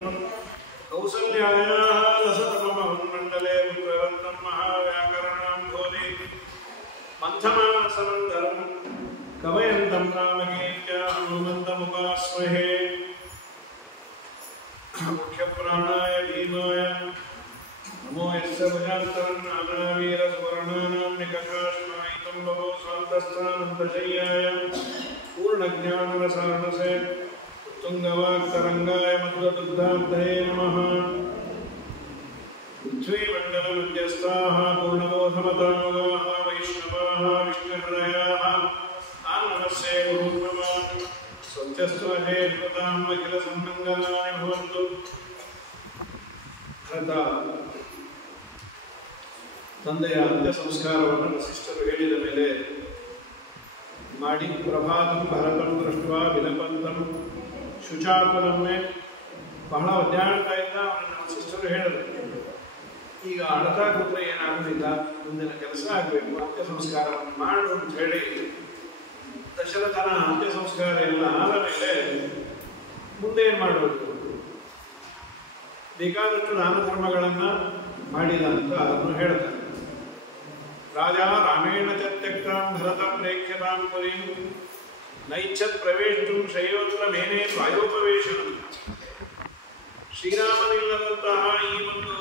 कौसल्यायाः लसतममण्डले पुत्ररत्नं महाव्याकरणाम्भोधि मन्थमानसमन्दरं कवयन्तं रामगीत्या हनुमन्तमुपास्महे मुख्यप्राणाय भीमाय नमो यस्य भुजान्तरन्नानावीरसुवर्णानां निकषाश्मायितं भवो स्वान्तस्थानन्तशय्याय पूर्णज्ञानरसारणसे उत्तुङ्गवाक्तरङ्गाय मधुरदुग्धाब्धये नमः। पृथ्वीमण्डलमध्यस्थाः पूर्णबोधमतानुगाः वैष्णवाः विष्णुहृदयाः तान् नमस्ये गुरुर्मम स्वच्छस्वहेत्वताम् अखिलसन्मङ्गलानि भवन्तु। ಭರತ ತಂದೆಯ ಅಂತ್ಯ ಸಂಸ್ಕಾರವನ್ನು ವಸಿಷ್ಠರು ಹೇಳಿದ ಮೇಲೆ ಮಾಡಿ ಪ್ರಭಾತಂ ಭರತಂ ದೃಷ್ಟ್ವಾ ವಿಲಪಂತಂ ಶುಚಾಕುಲಮ್ಮೆ ಬಹಳ ಒದ್ದಾಡ್ತಾ ಇದ್ದ. ಅವನನ್ನು ವಸಿಷ್ಠರು ಹೇಳಿದರು, ಈಗ ಅಳತಾ ಕೂತ್ರೆ ಏನಾಗುವುದಿಲ್ಲ, ಮುಂದಿನ ಕೆಲಸ ಆಗಬೇಕು, ಅಂತ್ಯ ಸಂಸ್ಕಾರವನ್ನು ಮಾಡು ಅಂತ ಹೇಳಿ ದಶರಥನ ಅಂತ್ಯ ಸಂಸ್ಕಾರ ಎಲ್ಲ ಆದ ಮೇಲೆ ಮುಂದೆ ಏನು ಮಾಡೋದು, ಬೇಕಾದಷ್ಟು ದಾನ ಧರ್ಮಗಳನ್ನು ಮಾಡಿದ ಅಂತ ಅದನ್ನು ಹೇಳ್ತಾರೆ. ರಾಜ ರಾಮೇಣ ತ್ಯಕ್ತಾಂ ಭರತ ಪ್ರೇಕ್ಷ್ಯತಾಂ ಪುರೀಂ ನೈಚ್ಛತ್ ಪ್ರವೇಶಂ ಶಯೋತ್ರ ಮೇನೇ ವಾಯೋಪವೇಶನ. ಶ್ರೀರಾಮನಿಲ್ಲದಂತಹ ಈ ಒಂದು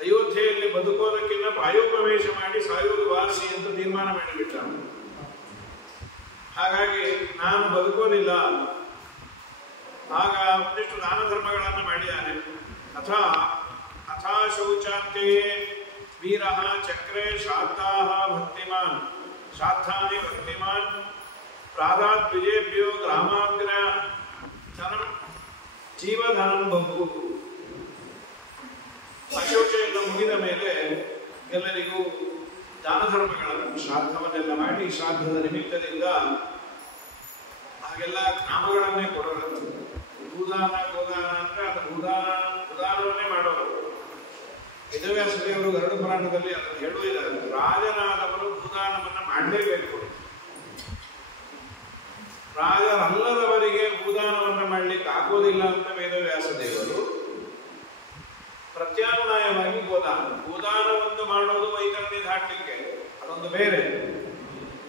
ಅಯೋಧ್ಯೆಯಲ್ಲಿ ಬದುಕೋದಕ್ಕಿಂತ ವಾಯೋಪವೇಶ ಮಾಡಿ ಸಾಯೋದು ವಾಸಿ ಅಂತ ತೀರ್ಮಾನ ಮಾಡಿಬಿಟ್ಟ. ಹಾಗಾಗಿ ನಾನು ಬದುಕೋದಿಲ್ಲ. ಆಗ ಒಂದಿಷ್ಟು ದಾನ ಧರ್ಮಗಳನ್ನು ಮಾಡಿದ್ದಾನೆ. ಅಥಾ ಶೌಚಾತ್ಯೇ ವೀರಃ ಚಕ್ರೆ ಶ್ರಾದ್ದಾಃ ಭಕ್ತಿಮಾನ್ ಶ್ರಾದ್ದಾನಿ ಭಕ್ತಿಮಾನ್ ಪ್ರಾದಾತ್ ದ್ವಿಜೇಭ್ಯೋ ಗ್ರಾಮಾಗ್ರ ಧನಂ ಜೀವಧನಂ ಬಹು. ಅಶೌಚೆಯಿಂದ ಮುಗಿದ ಮೇಲೆ ಎಲ್ಲರಿಗೂ ದಾನ ಧರ್ಮಗಳನ್ನು ಶ್ರಾದ್ದವನ್ನೆಲ್ಲ ಮಾಡಿ ಶ್ರಾದ್ದದ ನಿಮಿತ್ತದಿಂದ ಹಾಗೆಲ್ಲ ಗ್ರಾಮಗಳನ್ನೇ ಕೊಡೋರಂತೆ. ಭೂದಾನ ಗೋದಾನ ಅಂದ್ರೆ ಅದು ಭೂದಾನವನ್ನೇ ಮಾಡೋರು. ವೇದವ್ಯಾಸ ದೇವರು ಗರುಡ ಪುರಾಣದಲ್ಲಿ ಅದನ್ನು ಹೇಳುವುದಿದ್ದಾರೆ, ರಾಜನಾದವರು ಭೂದಾನವನ್ನು ಮಾಡಲೇಬೇಕು. ರಾಜರಲ್ಲದವರಿಗೆ ಭೂದಾನವನ್ನು ಮಾಡಲಿಕ್ಕೆ ಆಗೋದಿಲ್ಲ ಅಂತ ವೇದವ್ಯಾಸ ದೇವರು ಪ್ರತ್ಯಾಮ್ನಾಯವಾಗಿ ಭೂದಾನವನ್ನು ಮಾಡೋದು ವೈತರಣಿ ದಾಟಲಿಕ್ಕೆ ಅದೊಂದು ಬೇರೆ.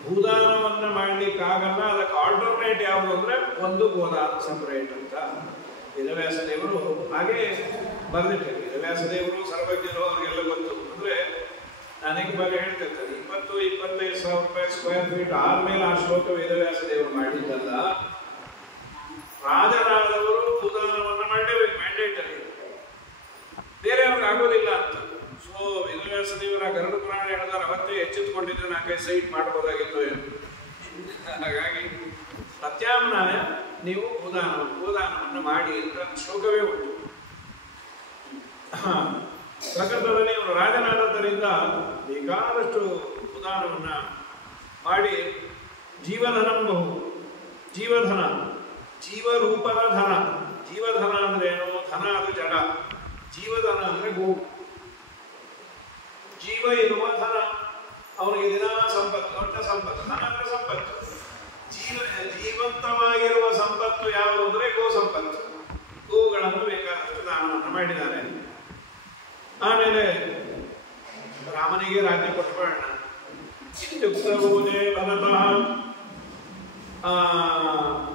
ಭೂದಾನವನ್ನು ಮಾಡಲಿಕ್ಕಾಗಲ್ಲ, ಅದಕ್ಕೆ ಆಲ್ಟರ್ನೇಟ್ ಯಾವುದು ಅಂದ್ರೆ ಒಂದು ಗೋದಾನ ಸಪರೇಟ್ ಅಂತ ವೇದವ್ಯಾಸ ದೇವರು ಹಾಗೆ ಬರೆದಿಟ್ಟೆ. ವೇದವ್ಯಾಸ ದೇವರು ಸರ್ವಜ್ಞರು, ಅವರಿಗೆಲ್ಲ ಗೊತ್ತು. ಅಂದ್ರೆ ನನಗೆ ಬಗ್ಗೆ ಹೇಳ್ತಿರ್ತಾರೆ, 20-25 ಸಾವಿರ ರೂಪಾಯಿ ಸ್ಕ್ವೇರ್ ಫೀಟ್ ಆದ್ಮೇಲೆ ಆ ಶ್ಲೋಕ ವೇದವ್ಯಾಸ ದೇವರು ಮಾಡಿದ್ದಲ್ಲ. ರಾಜರಾದವರು ಭೂದಾನವನ್ನು ಮಾಡಲೇಬೇಕು, ಮ್ಯಾಂಡೇಟರಿ. ಬೇರೆಯವ್ರಿಗೆ ಆಗೋದಿಲ್ಲ ಅಂತ. ಸೊ ವೇದವ್ಯಾಸ ದೇವರ ಗರುಡ ಪುರಾಣ ಹೇಳಿದ್ರೆ ಅವತ್ತೇ ಎಚ್ಚೆತ್ತುಕೊಂಡಿದ್ರೆ 4-5 ಸೈಟ್ ಮಾಡಬಹುದಾಗಿತ್ತು ಏನು. ಹಾಗಾಗಿ ಪ್ರತ್ಯಾಮ್ನಾಯ ನೀವು ಭೂದಾನವನ್ನು ಮಾಡಿ ಅಂತ ಶ್ಲೋಕವೇ ಉಂಟು. ಪ್ರಕೃತದಲ್ಲಿ ಅವರು ರಾಜನಾದದ್ದರಿಂದ ಬೇಕಾದಷ್ಟು ಭೂದಾನವನ್ನು ಮಾಡಿ ಜೀವಧನಂ ಬಹು. ಜೀವಧನ, ಜೀವರೂಪದ ಧನ. ಜೀವಧನ ಅಂದ್ರೆ ಏನು? ಧನ ಅದು ಜಡ, ಜೀವಧನ ಅಂದ್ರೆ ಗೋ. ಜೀವ ಇರುವ ಧನ, ಅವನಿಗೆ ದಿನ ಸಂಪತ್ತು, ದೊಡ್ಡ ಸಂಪತ್ತು. ಧನ ಅಂದ್ರೆ ಸಂಪತ್ತು. ಜೀವಂತವಾಗಿರುವ ಸಂಪತ್ತು ಯಾವುದು ಅಂದ್ರೆ ಗೋ ಸಂಪತ್ತು. ಗೋಗಳನ್ನು ಬೇಕಾದಷ್ಟು ದಾನವನ್ನು ಮಾಡಿದ್ದಾನೆ. ಆಮೇಲೆ ರಾಮನಿಗೆ ರಾಜ್ಯ ಕೊಟ್ಟುಕೊಳ್ಳೋಣ. ಇತ್ಯುಕ್ತಭೂಜೆ ಭರತಃ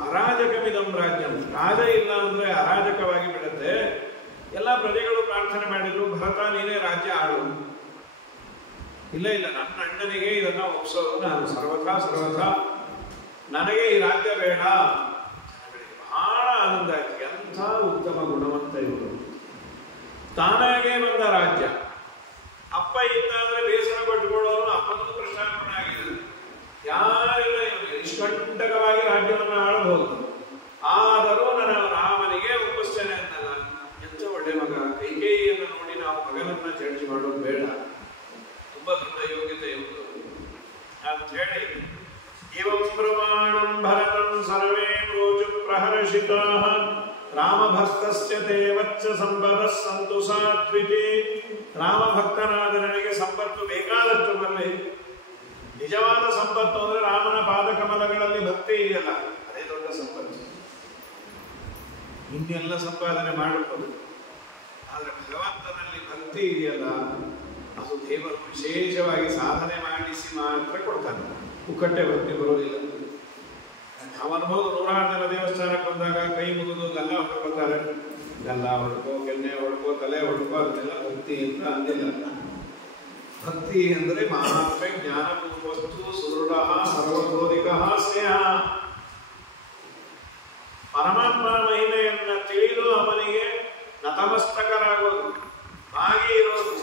ಅರಾಜಕವಿದಂ ರಾಜ್ಯಂ. ರಾಜ ಇಲ್ಲ ಅಂದ್ರೆ ಅರಾಜಕವಾಗಿ ಬಿಡುತ್ತೆ. ಎಲ್ಲ ಪ್ರಜೆಗಳು ಪ್ರಾರ್ಥನೆ ಮಾಡಿದ್ರು, ಭರತ ನೀನೇ ರಾಜ್ಯ ಆಳು. ಇಲ್ಲ ನನ್ನ ಅಣ್ಣನಿಗೆ ಇದನ್ನ ಒಪ್ಸೋದು, ನಾನು ಸರ್ವಥಾ ನನಗೆ ಈ ರಾಜ್ಯ ಬೇಡ. ಬಹಳ ಆನಂದ ಆಯ್ತು. ಎಂಥ ಉತ್ತಮ ಗುಣವಂತ ಇವರು. ತಾನಾಗೇ ಬಂದ ರಾಜ್ಯ. ಅಪ್ಪ ಇದ್ದ ಅಂದ್ರೆ ಬೇಸರ ಪಟ್ಟುಕೊಳ್ಳೋರು, ಅಪ್ಪನೂ ಕೃಷ್ಣಾರ್ಪಣ ಆಗಿದೆ. ಯಾರಿಲ್ಲ ಇವರಿಗೆ ನಿಷ್ಕಂಟಕವಾಗಿ ರಾಜ್ಯವನ್ನು ಆಳಬಹುದು. ಆದರೂ ನನ್ನ ರಾಮನಿಗೆ ಒಪ್ಪಿಸ್ತೇನೆ ಅಂತಲ್ಲ. ಎಂಥ ಒಳ್ಳೆ ಮಗ. ಕೈಕೇಯಿಯನ್ನು ನೋಡಿ ನಾವು ಮಗನನ್ನ ಚರ್ಚೆ ಮಾಡೋದು ಬೇಡ, ತುಂಬಾ ದೊಡ್ಡ ಯೋಗ್ಯತೆ ಇರುವುದು ಅಂತ ಹೇಳಿ ಇವಂ ಪ್ರಮಾಣಂ ಭರತಂ ಸರ್ವೇ ಪ್ರೋಚು ಪ್ರಹರ್ಷಿತಾಃ ರಾಮಭಕ್ತಸ್ಯ ತೇ ವತ್ಸ ಸಂಪದಃ ಸಂತು ಸಾತ್ವಿಕಿ. ರಾಮಭಕ್ತನಾದ ನನಗೆ ಸಂಪತ್ತು ಬೇಕಾದಷ್ಟು ಬರಲಿ. ನಿಜವಾದ ಸಂಪತ್ತು ಅಂದ್ರೆ ರಾಮನ ಪಾದಕಮಲಗಳಲ್ಲಿ ಭಕ್ತಿ ಇದೆಯಲ್ಲ, ಅದೇ ದೊಡ್ಡ ಸಂಪತ್ತು. ಇನ್ನೆಲ್ಲ ಸಂಪಾದನೆ ಮಾಡಬಹುದು. ಆದರೆ ಭಗವಂತನಲ್ಲಿ ಭಕ್ತಿ ಇದೆಯಲ್ಲ, ಅದು ದೇವರು ವಿಶೇಷವಾಗಿ ಸಾಧನೆ ಮಾಡಿಸಿ ಮಾತ್ರ ಕೊಡ್ತಾನೆ, ಪುಕ್ಕಟ್ಟೆ ಭಕ್ತಿ ಬರೋದಿಲ್ಲ. ಅವನಬಹುದು 106 ಜನ ದೇವಸ್ಥಾನಕ್ಕೆ ಬಂದಾಗ ಕೈ ಮುಗಿದು ಗಲ್ಲ ಹೊಡ್ಕೊತಾರೆ. ಗಲ್ಲ ಹೊಡ್ಕೋ, ಕೆನ್ನೆ ಹೊಡ್ಕೋ, ತಲೆ ಹೊಡ್ಕೋ, ಅದನ್ನೆಲ್ಲ ಭಕ್ತಿ ಅಂತ ಅಂದಿಲ್ಲ. ಭಕ್ತಿ ಅಂದರೆ ಮಹಾತ್ಮೆ ಜ್ಞಾನಪೂರ್ವಸ್ತು ಸುದೃಢ ಸರ್ವತೋಧಿಕ ಸ್ನೇಹ. ಪರಮಾತ್ಮನ ಮಹಿಮೆಯನ್ನ ತಿಳಿದು ಅವನಿಗೆ ನತಮಸ್ತಕರಾಗೋದು, ಹಾಗೆ ಇರೋದು.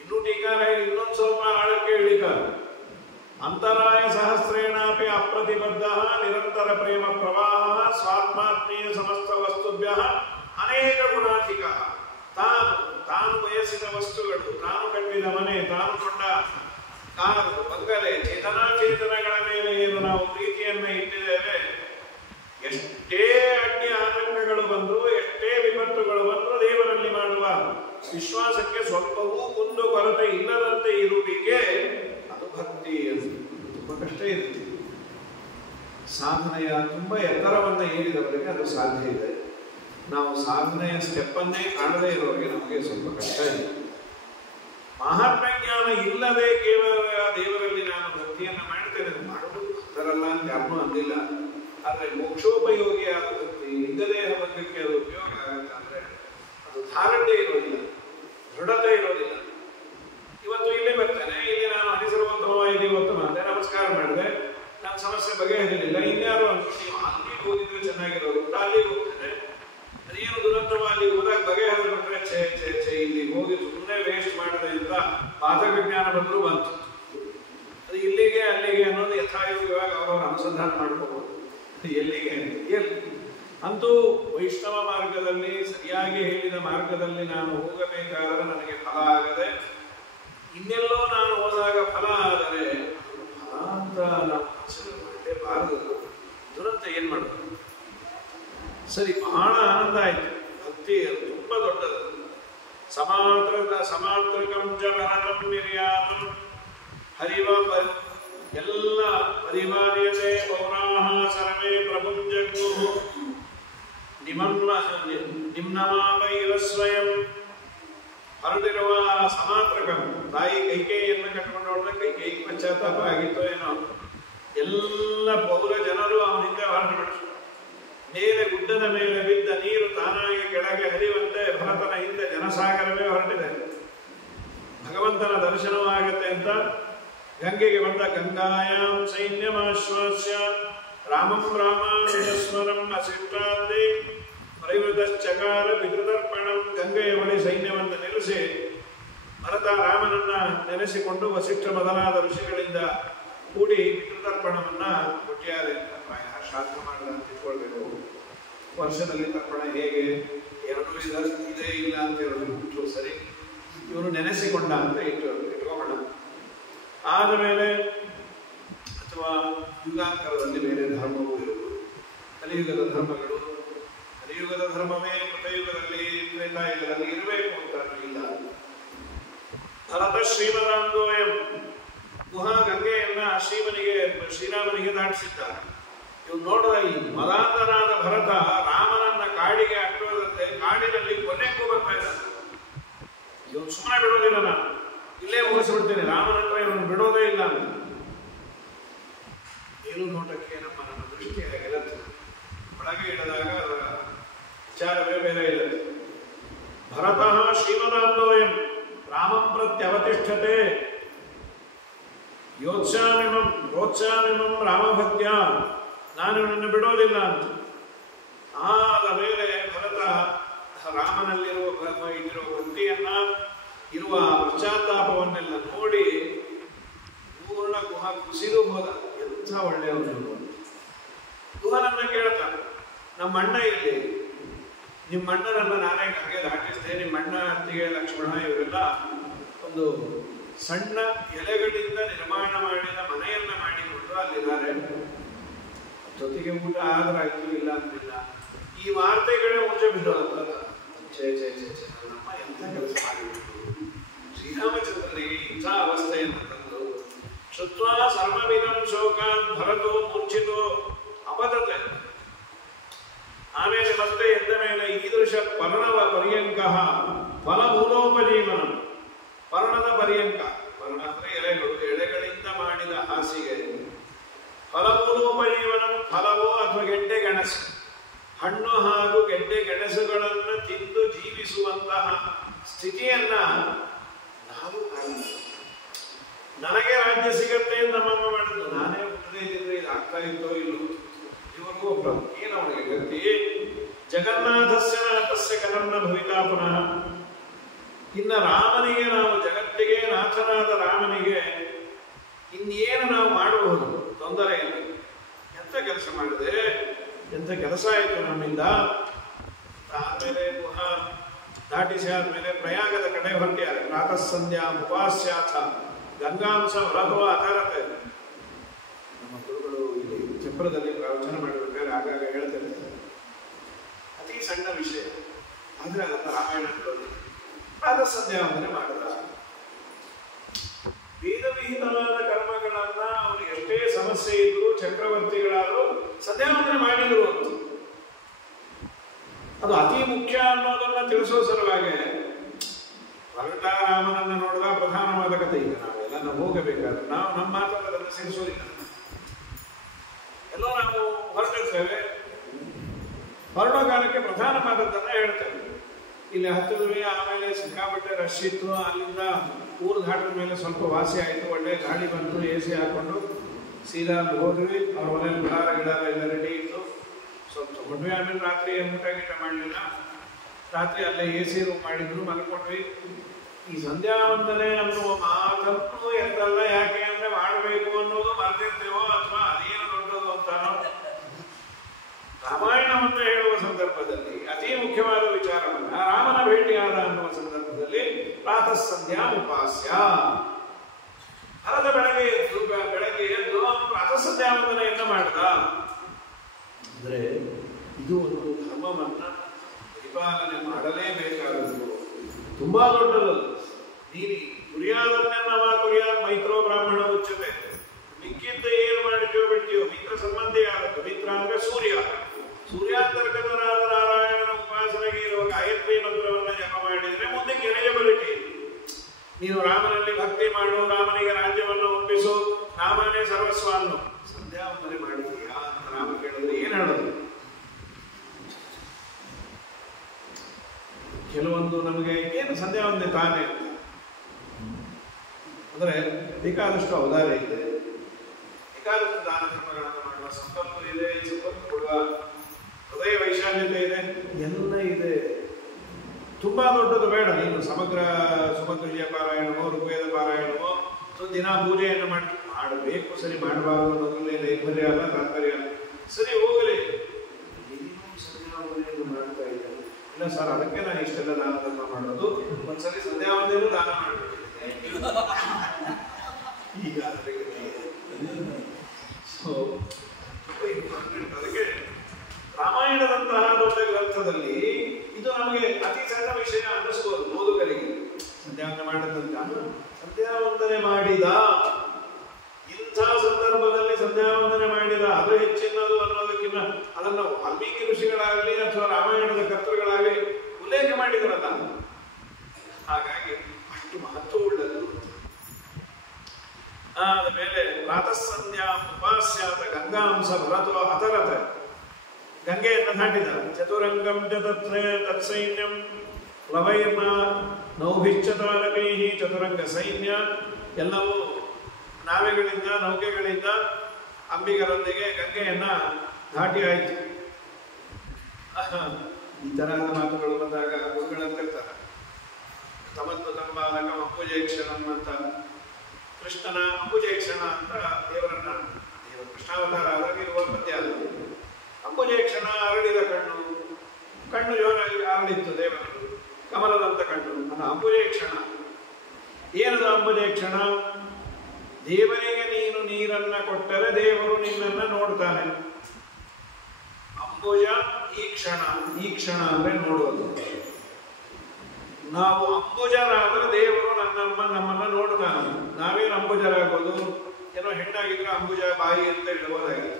ಇನ್ನೂ ಟೀಕಾರಾಯರು ಇನ್ನೊಂದು ಸ್ವಲ್ಪ ಆಳಕ್ಕೆ ಇಳಿತಾರೆ. ಅಂತರಾಯ ಸಹಸ್ರೇಣಾಪಿ ಅಪ್ರತಿಬದ್ಧ ನಿರಂತರ ಪ್ರೇಮ ಪ್ರವಾಹ ಸ್ವಾತ್ಮಾತ್ಮೀಯ ಸಮಸ್ತ ವಸ್ತುಭ್ಯ ಅನೇಕ ಗುಣಾಧಿಕ. ತಾನು ಬಯಸಿದ ವಸ್ತುಗಳು, ತಾನು ಕಟ್ಟಿದ ಮನೆ, ತಾನು ಕೊಂಡ ಕಾರು, ಬಂಗಲೆ, ಚೇತನಾಚೇತನಗಳ ಮೇಲೆ ಏನು ನಾವು ಪ್ರೀತಿಯನ್ನ ಇಟ್ಟಿದ್ದೇವೆ, ಎಷ್ಟೇ ಅಡ್ಡಿ ಆತಂಕಗಳು ಬಂದರೂ, ಎಷ್ಟೇ ವಿಪತ್ತುಗಳು ಬಂದರೂ ದೇವರಲ್ಲಿ ಮಾಡುವ ವಿಶ್ವಾಸಕ್ಕೆ ಸ್ವಲ್ಪವೂ ಕುಂದು ಕೊರತೆ ಇಲ್ಲದಂತೆ ಇರುವಿಕೆ ಅದು ಭಕ್ತಿ. ಅದು ತುಂಬ ಕಷ್ಟ ಇರುತ್ತೆ. ಸಾಧನೆಯ ತುಂಬ ಎತ್ತರವನ್ನು ಏರಿದವರಿಗೆ ಅದು ಸಾಧ್ಯ ಇದೆ. ನಾವು ಸಾಧನೆಯ ಸ್ಟೆಪ್ಪನ್ನೇ ಕಾಣದೇ ಇರೋರಿಗೆ ನಮಗೆ ಸ್ವಲ್ಪ ಕಷ್ಟ ಇದೆ. ಮಹಾತ್ಮ ಜ್ಞಾನ ಇಲ್ಲದೆ ಕೇವಲ ದೇವರಲ್ಲಿ ನಾನು ಭಕ್ತಿಯನ್ನು ಮಾಡ್ತೇನೆ, ಮಾಡೋದು ಭಕ್ತರಲ್ಲ ಅಂತ ಯಾರನ್ನೂ ಅಂದಿಲ್ಲ. ಆದರೆ ಮೋಕ್ಷೋಪಯೋಗಿಯಾದ ಭಕ್ತಿ, ಲಿಂಗದೇಹ ಭಕ್ತಿಗೆ ಅದು ಉಪಯೋಗ ಆಗುತ್ತೆ. ಅಂದರೆ ಅದು ಧಾರಣೆ ಇರೋದಿಲ್ಲ, ದೃಢತೆ ಇರೋದಿಲ್ಲ. ಇವತ್ತು ಇಲ್ಲೇ ಬರ್ತೇನೆ, ಇಲ್ಲಿ ನಾನು ಹರಿಸರ್ವೋತ್ತಮವಾಗಿ ಇವತ್ತು ಮಾಡಿದೆ, ನಮಸ್ಕಾರ ಮಾಡಿದೆ, ನನ್ನ ಸಮಸ್ಯೆ ಬಗೆಹರಿಲಿಲ್ಲ. ಇನ್ಯಾರು ಅಂತ ನೀವು ಅಲ್ಲಿಗೆ ಹೋಗಿದ್ರೆ ಚೆನ್ನಾಗಿರೋದು ಅಂತ ಅಲ್ಲಿಗೆ ಹೋಗ್ತೇನೆ. ಅದೇನು ದುರಂತವ, ಅಲ್ಲಿ ಹೋದಾಗ ಬಗೆಹರಿದು ಬಿಟ್ರೆ ಛೇ ಛೇ ಛೇ, ಇಲ್ಲಿ ಹೋಗಿ ಸುಮ್ಮನೆ ವೇಸ್ಟ್ ಮಾಡಿದೆ ಅಂತ ಪಾತಕ ಜ್ಞಾನ ಬಂದರೂ ಬಂತು. ಅದು ಇಲ್ಲಿಗೆ ಅಲ್ಲಿಗೆ ಅನ್ನೋದು ಯಥಾಯೋಗ್ಯವಾಗಿ ಅವರವರು ಅನುಸಂಧಾನ ಮಾಡ್ಕೋಬಹುದು. ಎಲ್ಲಿಗೆ ಎಲ್ಲಿ ಅಂತೂ ವೈಷ್ಣವ ಮಾರ್ಗದಲ್ಲಿ, ಸರಿಯಾಗಿ ಹೇಳಿದ ಮಾರ್ಗದಲ್ಲಿ ನಾನು ಹೋಗಬೇಕಾದರೆ ನನಗೆ ಫಲ ಆಗದೆ, ಇನ್ನೆಲ್ಲೋ ನಾನು ಹೋದಾಗ ಫಲ ಆದರೆ ಫಲ ಅಂತ ನಾವು ಮಾಡಲೇಬಾರದು. ದುರಂತ ಏನ್ ಮಾಡೋದು? ಸರಿ, ಬಹಳ ಆನಂದ ಆಯ್ತು. ಭಕ್ತಿ ತುಂಬಾ ದೊಡ್ಡದು. ಸಮಾತ್ರಕಂ ಚ ಭರತಂ ನಿರ್ಯಾತಂ ಹರಿವ ಎಲ್ಲ ಪರಿವಾರ್ಯತೆ ಪೌರಾಹ ಸರ್ವೇ ಪ್ರಭುಂಜಗ್ನು ನಿಮ್ನಮಾವೈವ ಸ್ವಯಂ. ಹೊರಟಿರುವ ಸಮಾತ್ರಕಂ, ತಾಯಿ ಕೈಕೇಯಿಯನ್ನು ಕಟ್ಕೊಂಡು ಹೊರಟ ಕೈಕೇಯಿಗೆ ಪಶ್ಚಾತ್ತಾಪ ಆಗಿತ್ತೋ ಏನೋ, ಎಲ್ಲ ಪೌರ ಜನರು ಅವನ ಹಿಂದೆ ಹೊರಟು ಬಿಡಿಸ್ತಾರೆ. ಮೇಲೆ ಗುಡ್ಡದ ಮೇಲೆ ಬಿದ್ದ ನೀರು ತಾನಾಗಿ ಕೆಳಗೆ ಹರಿಯುವಂತೆ ಭರತನ ಹಿಂದೆ ಜನಸಾಗರವೇ ಹೊರಟಿದೆ. ಭಗವಂತನ ದರ್ಶನವಾಗತ್ತೆ ಅಂತ ಗಂಗೆಗೆ ಬಂದ ಗಂಗಾಯಾಂ ಸೈನ್ಯಮಾಶ್ವಾಸ್ಯ ರಾಮಂ ರಾಮಾನುಜಸ್ಮರಂ ಅಸಿಷ್ಟಾಂತಿ ಪರಿವೃತಶ್ಚಕಾರ ವಿಕೃತರ್ಪಣಂ. ಗಂಗೆಯ ಬಳಿ ಸೈನ್ಯವನ್ನು ನಿಲ್ಲಿಸಿ ಭರತ ರಾಮನನ್ನ ನೆನೆಸಿಕೊಂಡು ವಸಿಷ್ಠ ಮೊದಲಾದ ಋಷಿಗಳಿಂದ ಕೂಡಿ ವಿಕೃತರ್ಪಣವನ್ನ ಕೊಟ್ಟಿದ್ದಾರೆ ಅಂತ ಪ್ರಾಯ ಶ್ರಾದ್ದ ಮಾಡದ ಅಂತ ಇಟ್ಕೊಳ್ಬೇಕು. ವರ್ಷದಲ್ಲಿ ತರ್ಪಣ ಹೇಗೆ ಎರಡು ಇದೇ ಇಲ್ಲ ಅಂತ ಹೇಳೋದು ಸರಿ, ಇವನು ನೆನೆಸಿಕೊಂಡ ಅಂತ ಇಟ್ಕೋಬೇಡ. ಆದ ಮೇಲೆ ಅಥವಾ ಯುಗಾಂತರದಲ್ಲಿ ಬೇರೆ ಧರ್ಮವೂ ಇರುವುದು. ಕಲಿಯುಗದ ಧರ್ಮಗಳು, ಕಲಿಯುಗದ ಧರ್ಮವೇ ಕೃತಯುಗದಲ್ಲಿ ತ್ರೇತಾಯುಗದಲ್ಲಿ ಇರಬೇಕು ಅಂತ ಇಲ್ಲ. ಭರತ ಶ್ರೀಮದಾಂದೋಯಂ ಗುಹಾ ಗಂಗೆಯನ್ನ ಶ್ರೀರಾಮನಿಗೆ ದಾಟಿಸಿದ್ದಾರೆ. ಇವ್ನು ನೋಡಿದ ಈ ಮದಾಂಧನಾದ ಭರತ ರಾಮನನ್ನ ಕಾಡಿಗೆ ಅಟ್ಟೋದಂತೆ ಕಾಡಿನಲ್ಲಿ ಕೊನೆಗೂ ಬರ್ತಾ ಇದ್ದಾನೆ. ಇವನು ಸುಮ್ಮನೆ ಬಿಡೋದಿಲ್ಲ, ನಾನು ಇಲ್ಲೇ ಮುಗಿಸ್ಬಿಡ್ತೇನೆ, ರಾಮನ ಹತ್ರ ಇವನು ಬಿಡೋದೇ ಇಲ್ಲ ಅಂತ. ಏನು ನೋಟಕ್ಕೆ ನಮ್ಮ ದೃಷ್ಟಿ ಆಗಿರುತ್ತೆ, ಒಳಗೆ ಇಡದಾಗ ಅದರ ವಿಚಾರವೇ ಬೇರೆ ಇರುತ್ತೆ. ಭರತಃ ಶ್ರೀಮದಾಂದೋಯಂ ರಾಮಂ ಪ್ರತ್ಯವತಿಷ್ಠತೆ ಯೋತ್ಸಾಮಿಮಂ ರಾಮಭಕ್ತ್ಯ, ನಾನು ನನ್ನ ಬಿಡೋದಿಲ್ಲ ಅಂತ. ಆದ ಮೇಲೆ ಭರತ ರಾಮನಲ್ಲಿರುವ ಇಟ್ಟಿರುವ ಭಕ್ತಿಯನ್ನ, ಇರುವ ಪಶ್ಚಾತ್ತಾಪವನ್ನೆಲ್ಲ ನೋಡಿ ಪೂರ್ಣ ಗುಹ ಕುಸಿದು ಹೋದ. ಎಂಥ ಒಳ್ಳೆಯವರು. ಗುಹನನ್ನ ಕೇಳ್ತಾನೆ, ನಮ್ಮ ಅಣ್ಣ ಇಲ್ಲಿ, ನಿಮ್ಮ ಅಣ್ಣನನ್ನ ನಾನೇ ಗಂಗೆ ದಾಟಿಸಿದೆ, ನಿಮ್ಮ ಅಣ್ಣ ಅತ್ತಿಗೆ ಲಕ್ಷ್ಮಣ ಇವರೆಲ್ಲ ಒಂದು ಸಣ್ಣ ಎಲೆಗಳಿಂದ ನಿರ್ಮಾಣ ಮಾಡಿದ ಮನೆಯನ್ನ ಮಾಡಿಕೊಂಡು ಅಲ್ಲಿದ್ದಾರೆ. ಜೊತೆಗೆ ಊಟ ಆದ್ರಾಯ್ತು, ಇಲ್ಲ ಅಂತಿಲ್ಲ. ಈ ವಾರ್ತೆಗಳೇ ಮುಂಚೆ ಬಿಡೋದಂತ. ಛೇ ಛೇ ಛೇ ಛೇ, ನನ್ನಮ್ಮ ಎಂಥ ಕೆಲಸ ಮಾಡಿಬಿಟ್ಟು ಶ್ರೀರಾಮಚಂದ್ರನಿಗೆ ಇಂಥ ಅವಸ್ಥೆಯನ್ನು ತಂದು ಶುತ್ವಾ ಸರ್ವವಿಧಂ ಶೋಕಾನ್ ಭರತೋ ಮೂರ್ಛಿತೋ ಅಪತತೆ. ಆಮೇಲೆ ಮತ್ತೆ ಎದ್ದ ಮೇಲೆ ಈದೃಶ ಪರ್ಣವ ಪರ್ಯಂಕ ಫಲಮೂಲೋಪಜೀವನ. ಪರ್ಣದ ಪರ್ಯಂಕ, ಪರ್ಣ ಅಂದ್ರೆ ಎಲೆಗಳು, ಎಲೆಗಳಿಂದ ಮಾಡಿದ ಹಾಸಿಗೆ. ಫಲಮೂಲೋಪಜೀವನ, ಫಲವೋ ಅಥವಾ ಗೆಡ್ಡೆ ಗೆಣಸು, ಹಣ್ಣು ಹಾಗೂ ಗೆಡ್ಡೆ ಗೆಣಸುಗಳನ್ನು ತಿಂದು ಜೀವಿಸುವಂತಹ ಸ್ಥಿತಿಯನ್ನ ನಾವು ನನಗೆ ರಾಜ್ಯ ಸಿಗತ್ತೆ ನಮ್ಮಮ್ಮ ಮಾಡಿದ್ದು, ನಾನೇ ಹುಟ್ಟದೇ ಇದ್ದಿದ್ರೆ ಇದು ಆಗ್ತಾ ಇತ್ತೋ ಇಲ್ಲೋ. ಇವರಿಗೂ ಒಬ್ಬ ಏನು ಅವನಿಗೆ ಗತಿ. ಜಗನ್ನಾಥಸ್ಯ ನಾಥಸ್ಯ ಕನನ್ನ ಭವಿತಾ ಪುನಃ. ಇನ್ನು ರಾಮನಿಗೆ, ನಾವು ಜಗತ್ತಿಗೆ ನಾಥನಾದ ರಾಮನಿಗೆ ಇನ್ನೇನು ನಾವು ಮಾಡಬಹುದು? ತೊಂದರೆ ಇಲ್ಲ. ಎಂಥ ಕೆಲಸ ಮಾಡಿದೆ, ಎಂಥ ಕೆಲಸ ಆಯಿತು ನಮ್ಮಿಂದ. ಆದ್ಮೇಲೆ ಗುಹ ದಾಟಿಸಿ ಆದ್ಮೇಲೆ ಪ್ರಯಾಗದ ಕಡೆ ಹೊರಟ್ಯಾರೆ. ಪ್ರಾತಃ ಸಂಧ್ಯಾ ಉಪಾಸ್ಯಾಥ ಗಂಗಾಂಶ ವ್ರತವ ಅಕಾರತೆ. ನಮ್ಮ ಗುರುಗಳು ಇಲ್ಲಿ ಚಪ್ರದಲ್ಲಿ ಪ್ರವಚನ ಮಾಡಿರ್ಬೇಕಾದ್ರೆ ಆಗಾಗ ಹೇಳ್ತಿರ್ತಾರೆ. ಅತಿ ಸಣ್ಣ ವಿಷಯ, ಆದ್ರೆ ಅದನ್ನ ರಾಮಾಯಣದಲ್ಲಿ ಪ್ರಾತಃ ಸಂಧ್ಯಾ ವಂದನೆ ಮಾಡಿದ. ವೇದ ವಿಹಿತವಾದ ಕರ್ಮಗಳನ್ನ ಅವರು ಎಷ್ಟೇ ಸಮಸ್ಯೆ ಇದ್ರು, ಚಕ್ರವರ್ತಿಗಳಾದ್ರು ಸಂಧ್ಯಾ ವಂದನೆ ಮಾಡಿದ್ರು ಅಂತ. ಅದು ಅತಿ ಮುಖ್ಯ ಅನ್ನೋದನ್ನ ತಿಳಿಸೋ ಸಲುವಾಗಿ ಹೊರಟ ರಾಮನನ್ನ ನೋಡಿದ ಪ್ರಧಾನವಾದ ಕಥೆ. ಈಗ ನಾವೆಲ್ಲ ಹೋಗಬೇಕಾದ್ರೆ ನಾವು ನಮ್ಮ ಮಾತನ್ನು ಅದನ್ನು ಸೇರಿಸೋದಿಲ್ಲ. ಎಲ್ಲೋ ನಾವು ಹೊರಟಿರ್ತೇವೆ, ಹೊರಡೋ ಕಾಲಕ್ಕೆ ಪ್ರಧಾನವಾದದ್ದನ್ನ ಹೇಳ್ತೇವೆ. ಇಲ್ಲಿ ಹತ್ತಿದ್ವಿ, ಆಮೇಲೆ ಸಿಕ್ಕಾಪಟ್ಟೆ ರಶ್ ಇತ್ತು. ಅಲ್ಲಿಂದ ಊರು ದಾಟಿದ ಮೇಲೆ ಸ್ವಲ್ಪ ವಾಸಿ ಆಯಿತು, ಒಳ್ಳೆ ಗಾಳಿ ಬಂತು, AC ಹಾಕೊಂಡು ಸೀದಾ ಹೋದ್ವಿ. ಅವ್ರ ಮನೇಲಿ ಗಿಡಾರ ಎಲ್ಲ ರೆಡಿ ಇತ್ತು. ಸ್ವಲ್ಪ ತಗೊಂಡ್ವಿ. ಆಮೇಲೆ ರಾತ್ರಿ ಊಟ ಗೀಟ ಮಾಡಲಿಲ್ಲ. ರಾತ್ರಿ ಅಲ್ಲೇ AC ರೂಮ್ ಮಾಡಿದ್ರು, ಮಲ್ಕೊಂಡ್ವಿ. ಈ ಸಂಧ್ಯಾ ವಂದನೆ ಅನ್ನುವ ಮಾತನ್ನು ಎಂತಲ್ಲ. ಯಾಕೆ ಅಂದ್ರೆ ಮಾಡಬೇಕು ಅನ್ನೋದು ಮರೆತಿರ್ತೇವೋ ಅಥವಾ ಅದೇನು ದೊಡ್ಡದು ಅಂತಾನೋ. ರಾಮಾಯಣವನ್ನು ಹೇಳುವ ಸಂದರ್ಭದಲ್ಲಿ ಅತಿ ಮುಖ್ಯವಾದ ವಿಚಾರವನ್ನ ರಾಮನ ಭೇಟಿಯಾದ ಅನ್ನುವ ಸಂದರ್ಭದಲ್ಲಿ ಪ್ರಾತಃ ಸಂಧ್ಯಾ ಉಪಾಸ್ಯ. ಹರದ ಬೆಳಗ್ಗೆ ಎದ್ದು ಪ್ರಾತಃ ಸಂಧ್ಯಾ ವಂದನೆಯನ್ನ ಮಾಡಿದ. ಅಂದ್ರೆ ಇದು ಒಂದು ಧರ್ಮವನ್ನ ಪರಿಪಾಲನೆ ಮಾಡಲೇಬೇಕಾದದ್ದು. ತುಂಬಾ ದೊಡ್ಡದು. ನೀನು ಕುರಿಯಾದನ್ನೆನ್ನವ ಕುರಿಯಾದ ಮೈತ್ರೋ ಬ್ರಾಹ್ಮಣ ಉಚ್ಚತೆ. ಮಿಕ್ಕಿದ್ದ ಏನು ಮಾಡಿದ್ಯೋ ಬಿಡ್ತೀಯೋ, ಮಿತ್ರ ಸಂಬಂಧಿ ಆದದ್ದು. ಮಿತ್ರ ಅಂದ್ರೆ ಸೂರ್ಯ. ಸೂರ್ಯಾಂತರ್ಗತನಾದ ನಾರಾಯಣನ ಉಪಾಸನೆಗೆ ಇರುವ ಗಾಯತ್ರಿ ಮಂತ್ರವನ್ನ ಜಪ ಮಾಡಿದ್ರೆ ಮುಂದೆ ಎಲಿಜಿಬಿಲಿಟಿ. ನೀನು ರಾಮನಲ್ಲಿ ಭಕ್ತಿ ಮಾಡು, ರಾಮನಿಗೆ ರಾಜ್ಯವನ್ನು ಒಪ್ಪಿಸು, ರಾಮನೇ ಸರ್ವಸ್ವ ಅನ್ನು. ಸಂಧ್ಯಾ ವಂದನೆ ಮಾಡಿದೀಯಾ ಅಂತ ರಾಮ ಕೇಳಿದ್ರೆ ಏನ್ ಹೇಳೋದು? ಕೆಲವೊಂದು ನಮಗೆ ಏನು ಸಂಧ್ಯಾ ವಂದನೆ ತಾನೇ ಅಂತ ಅಂದ್ರೆ ಬೇಕಾದಷ್ಟು ಅವಧಾರ ಇದೆ, ಬೇಕಾದಷ್ಟು ದಾನ ಧರ್ಮಗಳನ್ನು ಮಾಡುವ ಸಂಕಲ್ಪ ಇದೆ, ಸಂಪತ್ತು ಕೊಡುವ ಹೃದಯ ವೈಶಾಲ್ಯತೆ ಇದೆ, ಎಲ್ಲ ಇದೆ. ತುಂಬಾ ದೊಡ್ಡದು ಬೇಡ. ನೀನು ಸಮಗ್ರ ಸುಮಧ್ವಿಜಯ ಪಾರಾಯಣವೋ ಋಗ್ವೇದ ಪಾರಾಯಣವೋ ದಿನ ಪೂಜೆಯನ್ನು ಮಾಡಬೇಕು. ಸರಿ, ಮಾಡಬಾರದು ಅನ್ನೋದ್ರಲ್ಲಿ ನೈರ್ಭರ್ಯ ಅಲ್ಲ, ತಾತ್ಪರ್ಯ ಅಲ್ಲ. ಸರಿ, ಹೋಗಲಿ. ಸಂಧ್ಯಾ ವಂದನೆಯನ್ನು ಮಾಡ್ತಾ ಇದ್ದಾರೆ. ಇಲ್ಲ ಸರ್, ಅದಕ್ಕೆ ನಾನು ಇಷ್ಟೆಲ್ಲ ದಾನ ಧರ್ಮ ಮಾಡೋದು. ಒಂದ್ಸರಿ ಸಂಧ್ಯಾ ವಂದನೆಯನ್ನು ದಾನ ಮಾಡಬೇಕು. ಈಗ ಅದಕ್ಕೆ ರಾಮಾಯಣದಂತಹ ದೊಡ್ಡ ಗ್ರಂಥದಲ್ಲಿ ಇದು ನಮಗೆ ಅತಿ ಸಣ್ಣ ವಿಷಯ ಅನ್ನಿಸ್ಬೋದು ಓದುಗರಿಗೆ. ಸಂಧ್ಯಾ ವಂದನೆ ಮಾಡಿದಂತ ಸಂಧ್ಯಾ ವಂದನೆ ಮಾಡಿದ ಇಂಥ ಸಂದರ್ಭದಲ್ಲಿ ಸಂಧ್ಯಾ ವಂದನೆ ಮಾಡಿದ ಅದು ಹೆಚ್ಚಿನದು ಅನ್ನೋದಕ್ಕಿಂತ ಅದನ್ನು ವಾಲ್ಮೀಕಿ ಋಷಿಗಳಾಗಲಿ ಅಥವಾ ರಾಮಾಯಣದ ಕರ್ತೃಗಳಾಗಲಿ ಉಲ್ಲೇಖ ಮಾಡಿದ್ರಲ್ಲ, ಹಾಗಾಗಿ ಅಷ್ಟು ಮಹತ್ವವುಳ್ಳದ್ದು. ಆದ ಮೇಲೆ ಪ್ರಾತಃ ಸಂಧ್ಯಾ ಉಪಾಸ್ಯಾತ ಗಂಗಾಂಶ ಭರತೋ ಅತರತ. ಗಂಗೆಯನ್ನು ದಾಟಿದ. ಚತುರಂಗಂ ಚ ತತ್ಸೈನ್ಯಂ ಪ್ಲವೈರ್ನ ನೌಭಿಶ್ಚತಾರಕೈಃ. ಚತುರಂಗ ಸೈನ್ಯ ಎಲ್ಲವೂ ನಾವೆಗಳಿಂದ, ನೌಕೆಗಳಿಂದ, ಅಂಬಿಗರೊಂದಿಗೆ ಗಂಗೆಯನ್ನ ದಾಟಿ ಆಯಿತು. ಈ ತರಹದ ಮಾತುಗಳು ಬಂದಾಗ ಗುರುಗಳಂತಿರ್ತಾರೆ. ತಮತ್ತು ತಂಬಾಲಕ ಅಂಬುಜೇಕ್ಷಣಂ ಅಂತ, ಕೃಷ್ಣನ ಅಂಬುಜೇಕ್ಷಣ ಅಂತ ದೇವರನ್ನ, ಕೃಷ್ಣಾವತಾರ ಆದಾಗ ಇರುವ ಪದ್ಯ ಅದು. ಅಂಬುಜೇಕ್ಷಣ ಅರಳಿದ ಕಣ್ಣು, ಕಣ್ಣು ಜೋರಾಗಿ ಅರಳಿತ್ತು ದೇವರದು, ಕಮಲದಂತ ಕಣ್ಣು. ನನ್ನ ಅಂಬುಜೇಕ್ಷಣ ಏನದು? ಅಂಬುಜೇಕ್ಷಣ ದೇವರಿಗೆ ನೀನು ನೀರನ್ನ ಕೊಟ್ಟರೆ ದೇವರು ನಿನ್ನನ್ನ ನೋಡ್ತಾನೆ. ಅಂಬುಜ ಈಕ್ಷಣ, ಈಕ್ಷಣ ಅಂದ್ರೆ ನೋಡೋದು. ನಾವು ಅಂಬುಜರಾದ್ರೆ ದೇವರು ನಮ್ಮನ್ನ ನೋಡ್ತಾನೆ. ನಾವೇನು ಅಂಬುಜರಾಗೋದು? ಏನೋ ಹೆಣ್ಣಾಗಿದ್ರೆ ಅಂಬುಜ ಬಾಯಿ ಅಂತ ಇಡಬಹುದಾಗಿದೆ.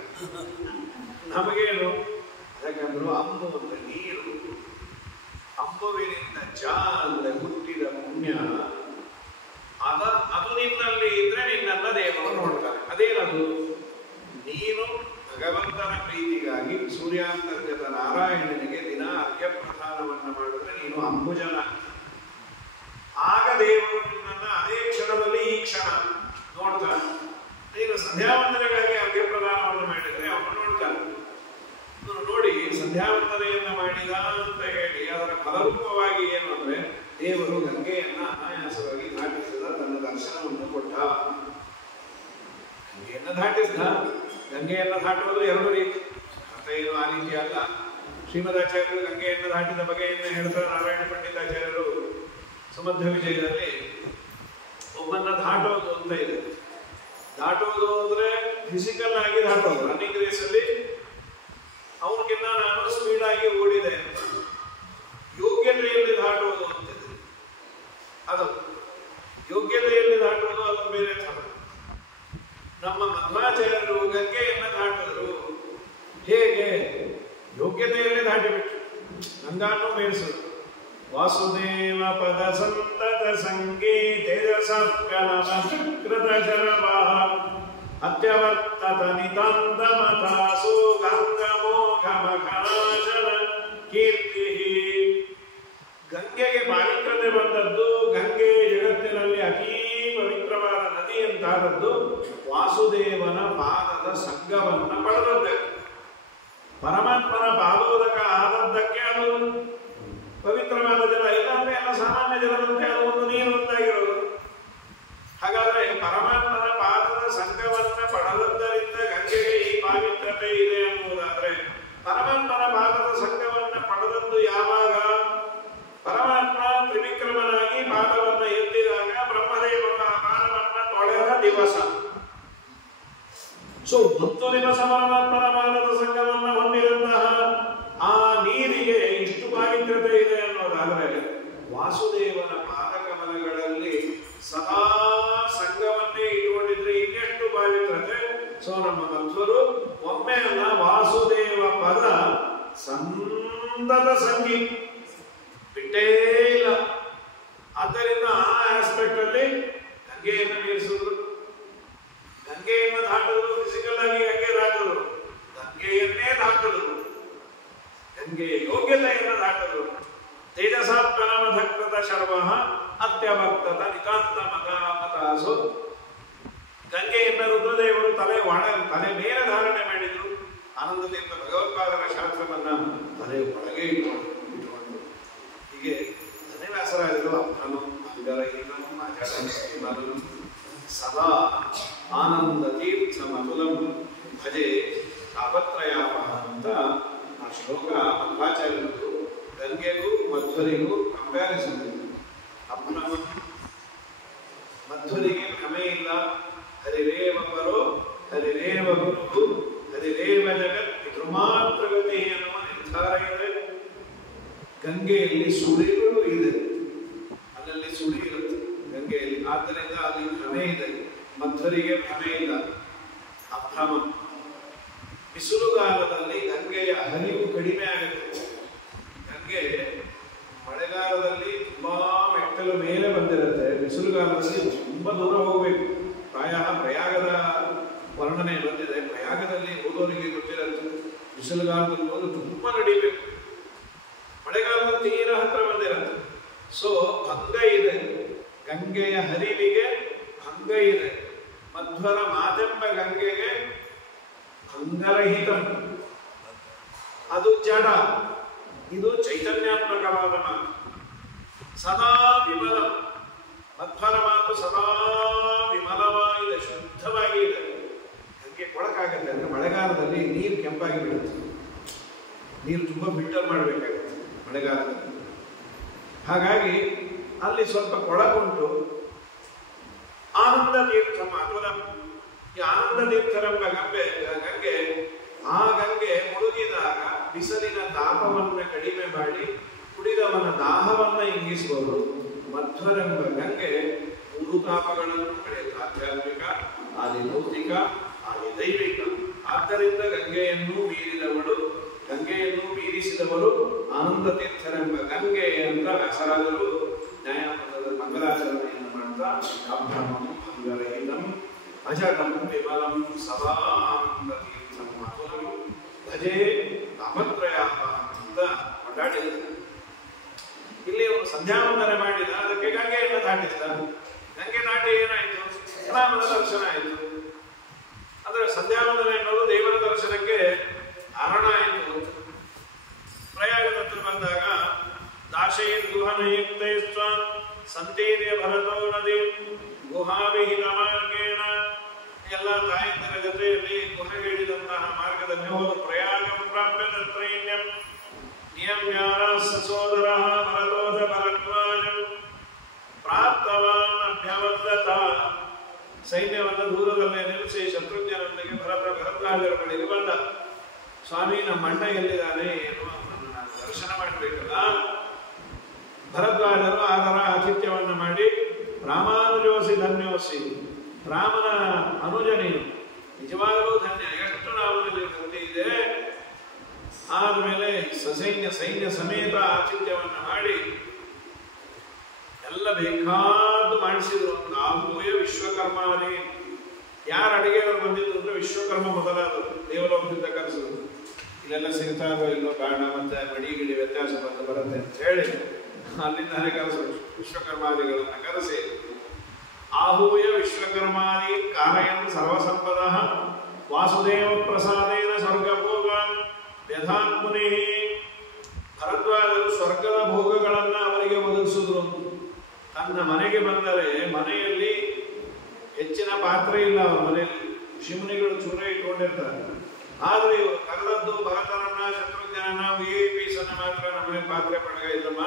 ನಮಗೇನು ಯಾಕಂದ್ರು ಅಂಬು ಅಂದ್ರೆ ನೀರು, ಅಂಬುವಿನಿಂದ ಜ ಅಂದ್ರೆ ಹುಟ್ಟಿದ ಪುಣ್ಯ, ಅದು ನಿನ್ನಲ್ಲಿ ಇದ್ರೆ ನಿನ್ನನ್ನ ದೇವರು ನೋಡ್ತಾರೆ. ಅದೇನದು? ನೀನು ಭಗವಂತನ ಪ್ರೀತಿಗಾಗಿ ಸೂರ್ಯಾಂತರ್ಗತ ನಾರಾಯಣನಿಗೆ ದಿನ ಅರ್ಘ್ಯ ಪ್ರದಾನವನ್ನು ಮಾಡಿದ್ರೆ ನೀನು ಅಂಬುಜನ. ಆಗ ದೇವರು ನಿನ್ನನ್ನ ಅದೇ ಕ್ಷಣದಲ್ಲಿ ಈ ಕ್ಷಣ ನೋಡ್ತಾನೆ. ನೀನು ಸಂಧ್ಯಾವಂದನೆಗಾಗಿ ಅರ್ಘ್ಯ ಪ್ರದಾನವನ್ನು ಮಾಡಿದ್ರೆ ಅವನು ನೋಡ್ತಾನೆ. ನೋಡಿ, ಸಂಧ್ಯಾವಂದನೆಯನ್ನ ಮಾಡಿದ ಅಂತ ಹೇಳಿ ಅದರ ಫಲರೂಪವಾಗಿ ಏನು ಅಂದ್ರೆ ದೇವರು ಗಂಗೆಯನ್ನ ಅನಾಯಾಸವಾಗಿ ದಾಟಿಸಿದ, ತನ್ನ ದರ್ಶನವನ್ನು ಕೊಟ್ಟ. ಗಂಗೆಯನ್ನ ದಾಟಿಸಿದ. ಗಂಗೆಯನ್ನ ದಾಟುವುದು ಎರಡು ರೀತಿ, ಅರ್ಥ ಏನು ಆ ರೀತಿ ಅಲ್ಲ. ಶ್ರೀಮದಾಚಾರ್ಯರು ಗಂಗೆಯನ್ನ ದಾಟಿದ ಬಗೆಯನ್ನ ಹೇಳ್ತಾರೆ. ನಾರಾಯಣ ಪಂಡಿತಾಚಾರ್ಯರು ಸುಮಧ್ವ ವಿಜಯದಲ್ಲಿ ಒಬ್ಬನ್ನ ದಾಟೋದು ಅಂತ ಇದೆ. ದಾಟೋದು ಅಂದ್ರೆ ಫಿಸಿಕಲ್ ಆಗಿ ದಾಟೋದು. ರನ್ನಿಂಗ್ ರೇಸ್ ಅಲ್ಲಿ ಅವನಿಗಿನ್ನ ನಾನು ಸ್ಪೀಡ್ ಆಗಿ ಓಡಿದೆ ಅಂತ. ಯೋಗ್ಯತೆಯಲ್ಲಿ ದಾಟುವುದು ಅಂತಿದೆ. ಅದು ಯೋಗ್ಯತೆಯಲ್ಲಿ ದಾಟುವುದು, ಅದು ಬೇರೆ ಥರ. ನಮ್ಮ ಮಧ್ವಾಚಾರ್ಯರು ಗಂಗೆಯನ್ನ ದಾಟಿದ್ರು. ಹೇಗೆ? ಯೋಗ್ಯತೆಯಲ್ಲಿ ದಾಟಿಬಿಟ್ರು. ಗಂಗಾನು ಮೇಯಿಸಿದ್ರು. ವಾಸುದೇವ ಪದ ಸಂತತ ಸಂಗೀ ತೇಜಸಪ್ಯನಮಕೃತ ಶರವ ಅತ್ಯವರ್ತತ ನಿತಾಂತ ಮತಾಸು ಗಂಗಮೋಘ ಮಖಾಶನ ಕೀರ್ತಿ. ಗಂಗೆಗೆ ಪಾವಿತ್ರತೆ ಬಂದದ್ದು, ಗಂಗೆ ಜಗತ್ತಿನಲ್ಲಿ ಅತೀ ಪವಿತ್ರವಾದ ನದಿ ಅಂತಾದದ್ದು ವಾಸುದೇವನ ಪಾದದ ಸಂಘವನ್ನ ಪಡೆದದ್ದಕ್ಕೆ. ಪರಮಾತ್ಮನ ಪಾದೋದಕ ಆದದ್ದಕ್ಕೆ ಅದು ಪವಿತ್ರವಾದ ಜಲ. ಇಲ್ಲಾಂದ್ರೆ ಎಲ್ಲ ಸಾಮಾನ್ಯ ಜಲದಂತೆ ಅದು ಒಂದು ನೀರು ಅಂತಾಗಿರೋದು. ಹಾಗಾದ್ರೆ ಪರಮಾತ್ಮನ ಪಾದದ ಸಂಘವನ್ನ ಪಡೆದದ್ದರಿಂದ ಗಂಗೆಗೆ ಈ ಪಾವಿತ್ರತೆ ಇದೆ ಅನ್ನುವುದಾದ್ರೆ, ಪರಮಾತ್ಮನ ಪಾದದ ಸಂಘವನ್ನ ಪಡೆದದ್ದು ಯಾವಾಗ? ಪರಮಾತ್ಮ ತ್ರಿವಿಕ್ರಮನಾಗಿ ಪಾದವನ್ನ ಎತ್ತಿದಾಗ ಬ್ರಹ್ಮದೇವನ ಪಾದವನ್ನ ತೊಳೆದ ದಿವಸ. ಸೊ 10 ದಿವಸ ಪರಮಾತ್ಮನ ಪಾದದ ಸಂಘವನ್ನ ಹೊಂದಿದಂತಹ ಆ ನೀರಿಗೆ ಇಷ್ಟು ಪಾವಿತ್ರತೆ ಇದೆ ಅನ್ನೋದಾದ್ರೆ, ವಾಸುದೇವನ ಪಾದಕಮಲಗಳಲ್ಲಿ ಸದಾ ಸಂಘವನ್ನೇ ಇಟ್ಟುಕೊಂಡಿದ್ರೆ ಇನ್ನೆಷ್ಟು ಪಾವಿತ್ರತೆ. ಸೊ ನಮ್ಮ ಮಧ್ವರು ಒಮ್ಮೆ ಅಲ್ಲ, ವಾಸುದೇವ ಪದ ಸಂತತ ಸಂಗೀ ಬಿಟ್ಟೇ ಇಲ್ಲ. ಆದ್ದರಿಂದ ಆ ಆಸ್ಪೆಕ್ಟ್ ಅಲ್ಲಿ ಗಂಗೆಯನ್ನು ಮೀರಿಸಿದ್ರು. ಗಂಗೆಯನ್ನು ದಾಟಿದ್ರು. ಫಿಸಿಕಲ್ ಆಗಿ ಗಂಗೆ ದಾಟಿದ್ರು, ಗಂಗೆಯನ್ನೇ ದಾಟಿದ್ರು. ಗಂಗೆಯ ಯೋಗ್ಯತೆಯನ್ನು ದಾಟಿದ್ರು. ತೇಜಸಾತ್ಮನಮಧಕೃತ ಶರ್ವ ಅತ್ಯವರ್ತತ ನಿತಾಂತ ಮತಾಸು. ಗಂಗೆಯನ್ನ ರುದ್ರದೇವರು ತಲೆ ಮೇಲೆ ಧಾರಣೆ ಮಾಡಿದ್ರು. ಆನಂದದಿಂದ ಭಗವತ್ಪಾದರ ಶಾಸ್ತ್ರವನ್ನ ತಲೆ ಒಳಗೆ ಇಟ್ಟುಕೊಂಡು ಹೀಗೆ ಧನ್ಯವ್ಯಾಸರಾಜರು ಅಪ್ಪನು ಅಂಗರಹಿತನು ಆಚಾರ್ಯನು ಸದಾ ಆನಂದ ತೀರ್ಥ ಮಧುಲಂ ಭಜೆ ತಾಪತ್ರಯಾಪಹ ಅಂತ ಆ ಶ್ಲೋಕ ಮಧ್ವಾಚಾರ್ಯರು ಗಂಗೆಗೂ ಮಧ್ವರಿಗೂ ಕಂಪ್ಯಾರಿಸನ್. ಅಪ್ಪನವ ಮಧ್ವರಿಗೆ ಭ್ರಮೆ ಇಲ್ಲ. ಹರಿರೇವ ಪರೋ ಹರಿರೇವ ಗುರು ಹರಿರೇವ ಜಗತ್ ಪಿತೃಮಾತ್ರಗತಿ ಎನ್ನುವ ನಿರ್ಧಾರ ಇದೆ. ಗಂಗೆಯಲ್ಲಿ ಸುಳಿಗಳು ಇದೆ, ಅಲ್ಲಲ್ಲಿ ಸುಳಿ ಇರುತ್ತೆ ಗಂಗೆಯಲ್ಲಿ. ಆದ್ದರಿಂದ ಅಲ್ಲಿ ಭ್ರಮೆ ಇದೆ. ಮಧ್ವರಿಗೆ ಭ್ರಮೆ ಇಲ್ಲ, ಅಭ್ರಮ. ಬಿಸಿಲುಗಾಲದಲ್ಲಿ ಗಂಗೆಯ ಹರಿವು ಕಡಿಮೆ ಆಗುತ್ತೆ. ಗಂಗೆ ಮಳೆಗಾಲದಲ್ಲಿ ತುಂಬಾ ಮೆಟ್ಟಲು ಮೇಲೆ ಬಂದಿರುತ್ತೆ, ಬಿಸಿಲುಗಾಲದಲ್ಲಿ ತುಂಬಾ ದೂರ ಹೋಗಬೇಕು. ಪ್ರಯಾಗದ ವರ್ಣನೆ ಬಂದಿದೆ. ಪ್ರಯಾಗದಲ್ಲಿ ಓದೋರಿಗೆ ಗೊತ್ತಿರುತ್ತೆ, ಬಿಸಿಲುಗಾಲದಲ್ಲಿ ಹೋದು ತುಂಬಾ ನಡಿಬೇಕು. ಮಳೆಗಾಲದಲ್ಲಿ ತೀರ ಹತ್ರ ಬಂದಿರುತ್ತೆ. ಸೊ ಭಂಗ ಇದೆ, ಗಂಗೆಯ ಹರಿವಿಗೆ ಭಂಗ ಇದೆ. ಮಧ್ವರ ಮಾತೆಂಬ ಗಂಗೆಗೆ ಭಂಗರಹಿತ, ಅದು ಜಡ, ಇದು ಚೈತನ್ಯಾತ್ಮಕವಾದ ಮಾತು. ಸದಾ ವಿಮಲ. ಮಧ್ವರ ಮಾತು ಸದಾ ವಿಮಲವಾಗಿದೆ, ಶುದ್ಧವಾಗಿ ಇದೆ. ಗಂಗೆ ಕೊಳಕಾಗತ್ತೆ ಅಂದ್ರೆ ಮಳೆಗಾಲದಲ್ಲಿ ನೀರು ಕೆಂಪಾಗಿ ಬಿಡುತ್ತೆ. ನೀರು ತುಂಬಾ ಫಿಲ್ಟರ್ ಮಾಡಬೇಕಾಗುತ್ತೆ ಮಳೆಗಾಲದಲ್ಲಿ. ಹಾಗಾಗಿ ಅಲ್ಲಿ ಸ್ವಲ್ಪ ಕೊಳಕುಂಟು. ಆನಂದ ತೀರ್ಥ ಮಧುರ. ಈ ಆನಂದ ತೀರ್ಥರೆಂಬ ಗಂಗೆ ಆ ಗಂಗೆ ಮುಳುಗಿದಾಗ ಬಿಸಿಲಿನ ತಾಪವನ್ನು ಕಡಿಮೆ ಮಾಡಿ ಕುಡಿದವನ ದಾಹವನ್ನ ಇಂಗಿಸಬಹುದು. ಮಧ್ವರೆಂಬ ಗಂಗೆ 3 ತಾಪಗಳನ್ನು ಕಳೆಯುತ್ತೆ: ಆಧ್ಯಾತ್ಮಿಕ, ಆದಿ ಭೌತಿಕ, ಆದಿ ದೈವಿಕ. ಆದ್ದರಿಂದ ಗಂಗೆಯನ್ನು ಮೀರಿದವಳು. ಗಂಗೆ ಗಂಗೆಯನ್ನು ಮೀರಿಸಿದವರು ಆನಂದ ತೀರ್ಥರೆಂಬ ಗಂಗೆ ಅಂತ ವ್ಯಾಸರಾಜರು ನ್ಯಾಯಪದದ ಮಂಗಲಾಚರಣೆಯನ್ನು ಮಾಡ್ತಾ ಅಭ್ರಮಂ ಭಂಗರಹಿತಂ ಅಜಡಂ ವಿಮಲಂ ಸದಾ ಆನಂದ ತೀರ್ಥಂ ಅತುಲಂ ಭಜೆ ತಾಪತ್ರಯಾಪ ಅಂತ ಕೊಂಡಾಡಿದ್ದಾರೆ. ಇಲ್ಲಿ ಅವನು ಸಂಧ್ಯಾವಂದನೆ ಮಾಡಿದ, ಅದಕ್ಕೆ ಗಂಗೆಯನ್ನು ದಾಟಿಸಿದ. ಗಂಗೆ ದಾಟಿ ಏನಾಯಿತು? ರಾಮನ ದರ್ಶನ ಆಯಿತು. ಅಂದ್ರೆ ಸಂಧ್ಯಾವಂದನೆ ಎನ್ನುವುದು ದೇವರ ದರ್ಶನಕ್ಕೆ ಕಾರಣ ಆಯಿತು. ಪ್ರಯಾಗದ ಹತ್ರ ಬಂದಾಗ ದಾಶಯನ್ ಗುಹನಯುಕ್ತೈಸ್ವ ಸಂತೀರ್ಯ ಭರತೋ ನದಿ ಗುಹಾವಿಹಿತ ಮಾರ್ಗೇಣ ಎಲ್ಲ ತಾಯಂದರ ಜೊತೆಯಲ್ಲಿ ಗುಹೆಗಿಳಿದಂತಹ ಮಾರ್ಗದಲ್ಲಿ ಹೋದ ಪ್ರಯಾಗ ಪ್ರಾಪ್ಯ ತತ್ರೈನ್ಯಂ ನಿಯಮ್ಯಾರ ಸಸೋದರ ಭರತೋಧ ಭರದ್ವಾಜಂ ಪ್ರಾಪ್ತವಾನ್ ಅಭ್ಯವದತ. ಸೈನ್ಯವನ್ನು ದೂರದಲ್ಲೇ ನಿಲ್ಲಿಸಿ ಶತ್ರುಘ್ನನೊಂದಿಗೆ ಭರದ್ವಾಜರ ಬಳಿಗೆ ಬಂದ. ಸ್ವಾಮಿ, ನಮ್ಮ ಅಣ್ಣ ಎಲ್ಲಿದ್ದಾನೆ ಏನು ನಾನು ದರ್ಶನ ಮಾಡಬೇಕಲ್ಲ. ಭರದ್ವಾಜರು ಆದರ ಆತಿಥ್ಯವನ್ನು ಮಾಡಿ ರಾಮಾನುಜೋಸಿ ಧನ್ಯೋಸಿ, ರಾಮನ ಅನುಜ ನೀನು, ನಿಜವಾಗಲೂ ಧನ್ಯ, ಎಷ್ಟು ರಾಮನಲ್ಲಿ ಭಕ್ತಿ ಇದೆ. ಆದ್ಮೇಲೆ ಸೈನ್ಯ ಸಮೇತ ಆತಿಥ್ಯವನ್ನು ಮಾಡಿ ಎಲ್ಲ ಬೇಕಾದ್ದು ಮಾಡಿಸಿದ್ರು. ಒಂದು ಆಗುಯ ವಿಶ್ವಕರ್ಮಾವಳಿ, ಯಾರು ಅಡಿಗೆಯವರು ಬಂದಿದ್ರು ಅಂದ್ರೆ ವಿಶ್ವಕರ್ಮ ಮೊದಲಾದರು ದೇವಲೋಕದಿಂದ ಕರೆಸಿದ್ರು. ಇಲ್ಲೆಲ್ಲ ಸಿಗ್ತಾರೋ ಇಲ್ಲೋ ಬೇಡ, ಮತ್ತೆ ಮಡಿ ಗಿಡಿ ವ್ಯತ್ಯಾಸ ಬರುತ್ತೆ ಅಂತ ಹೇಳಿ ಅಲ್ಲಿಂದಾನೇ ಕರೆಸಿದ್ರು. ವಿಶ್ವಕರ್ಮಾದಿಗಳನ್ನ ಕರೆಸಿ ಆಹೂಯ ವಿಶ್ವಕರ್ಮಾದಿ ಕಾರಯನ್ ಸರ್ವಸಂಪದ ವಾಸುದೇವ ಪ್ರಸಾದೇನ ಸ್ವರ್ಗಭೋಗಾನ್ ವ್ಯಧಾನ್ ಮುನಿ. ಭರದ್ವಾಜರು ಸ್ವರ್ಗದ ಭೋಗಗಳನ್ನ ಅವರಿಗೆ ಒದಗಿಸಿದ್ರು. ತನ್ನ ಮನೆಗೆ ಬಂದರೆ ಮನೆಯಲ್ಲಿ ಹೆಚ್ಚಿನ ಪಾತ್ರೆ ಇಲ್ಲ. ಅವರ ಮನೆಯಲ್ಲಿ ಋಷಿಮುನಿಗಳು ಚೂರ ಇಟ್ಕೊಂಡಿರ್ತಾರೆ. ಆದ್ರೆ ಇವರು ಕರೆದದ್ದು ಭರತನನ್ನ ಶತ್ರುಘ್ನನ VIP ಸನ್ನ ಮಾತ್ರ. ನಮ್ಮನೆ ಪಾತ್ರೆ ಪಡಗ ಇಲ್ಲಮ್ಮ,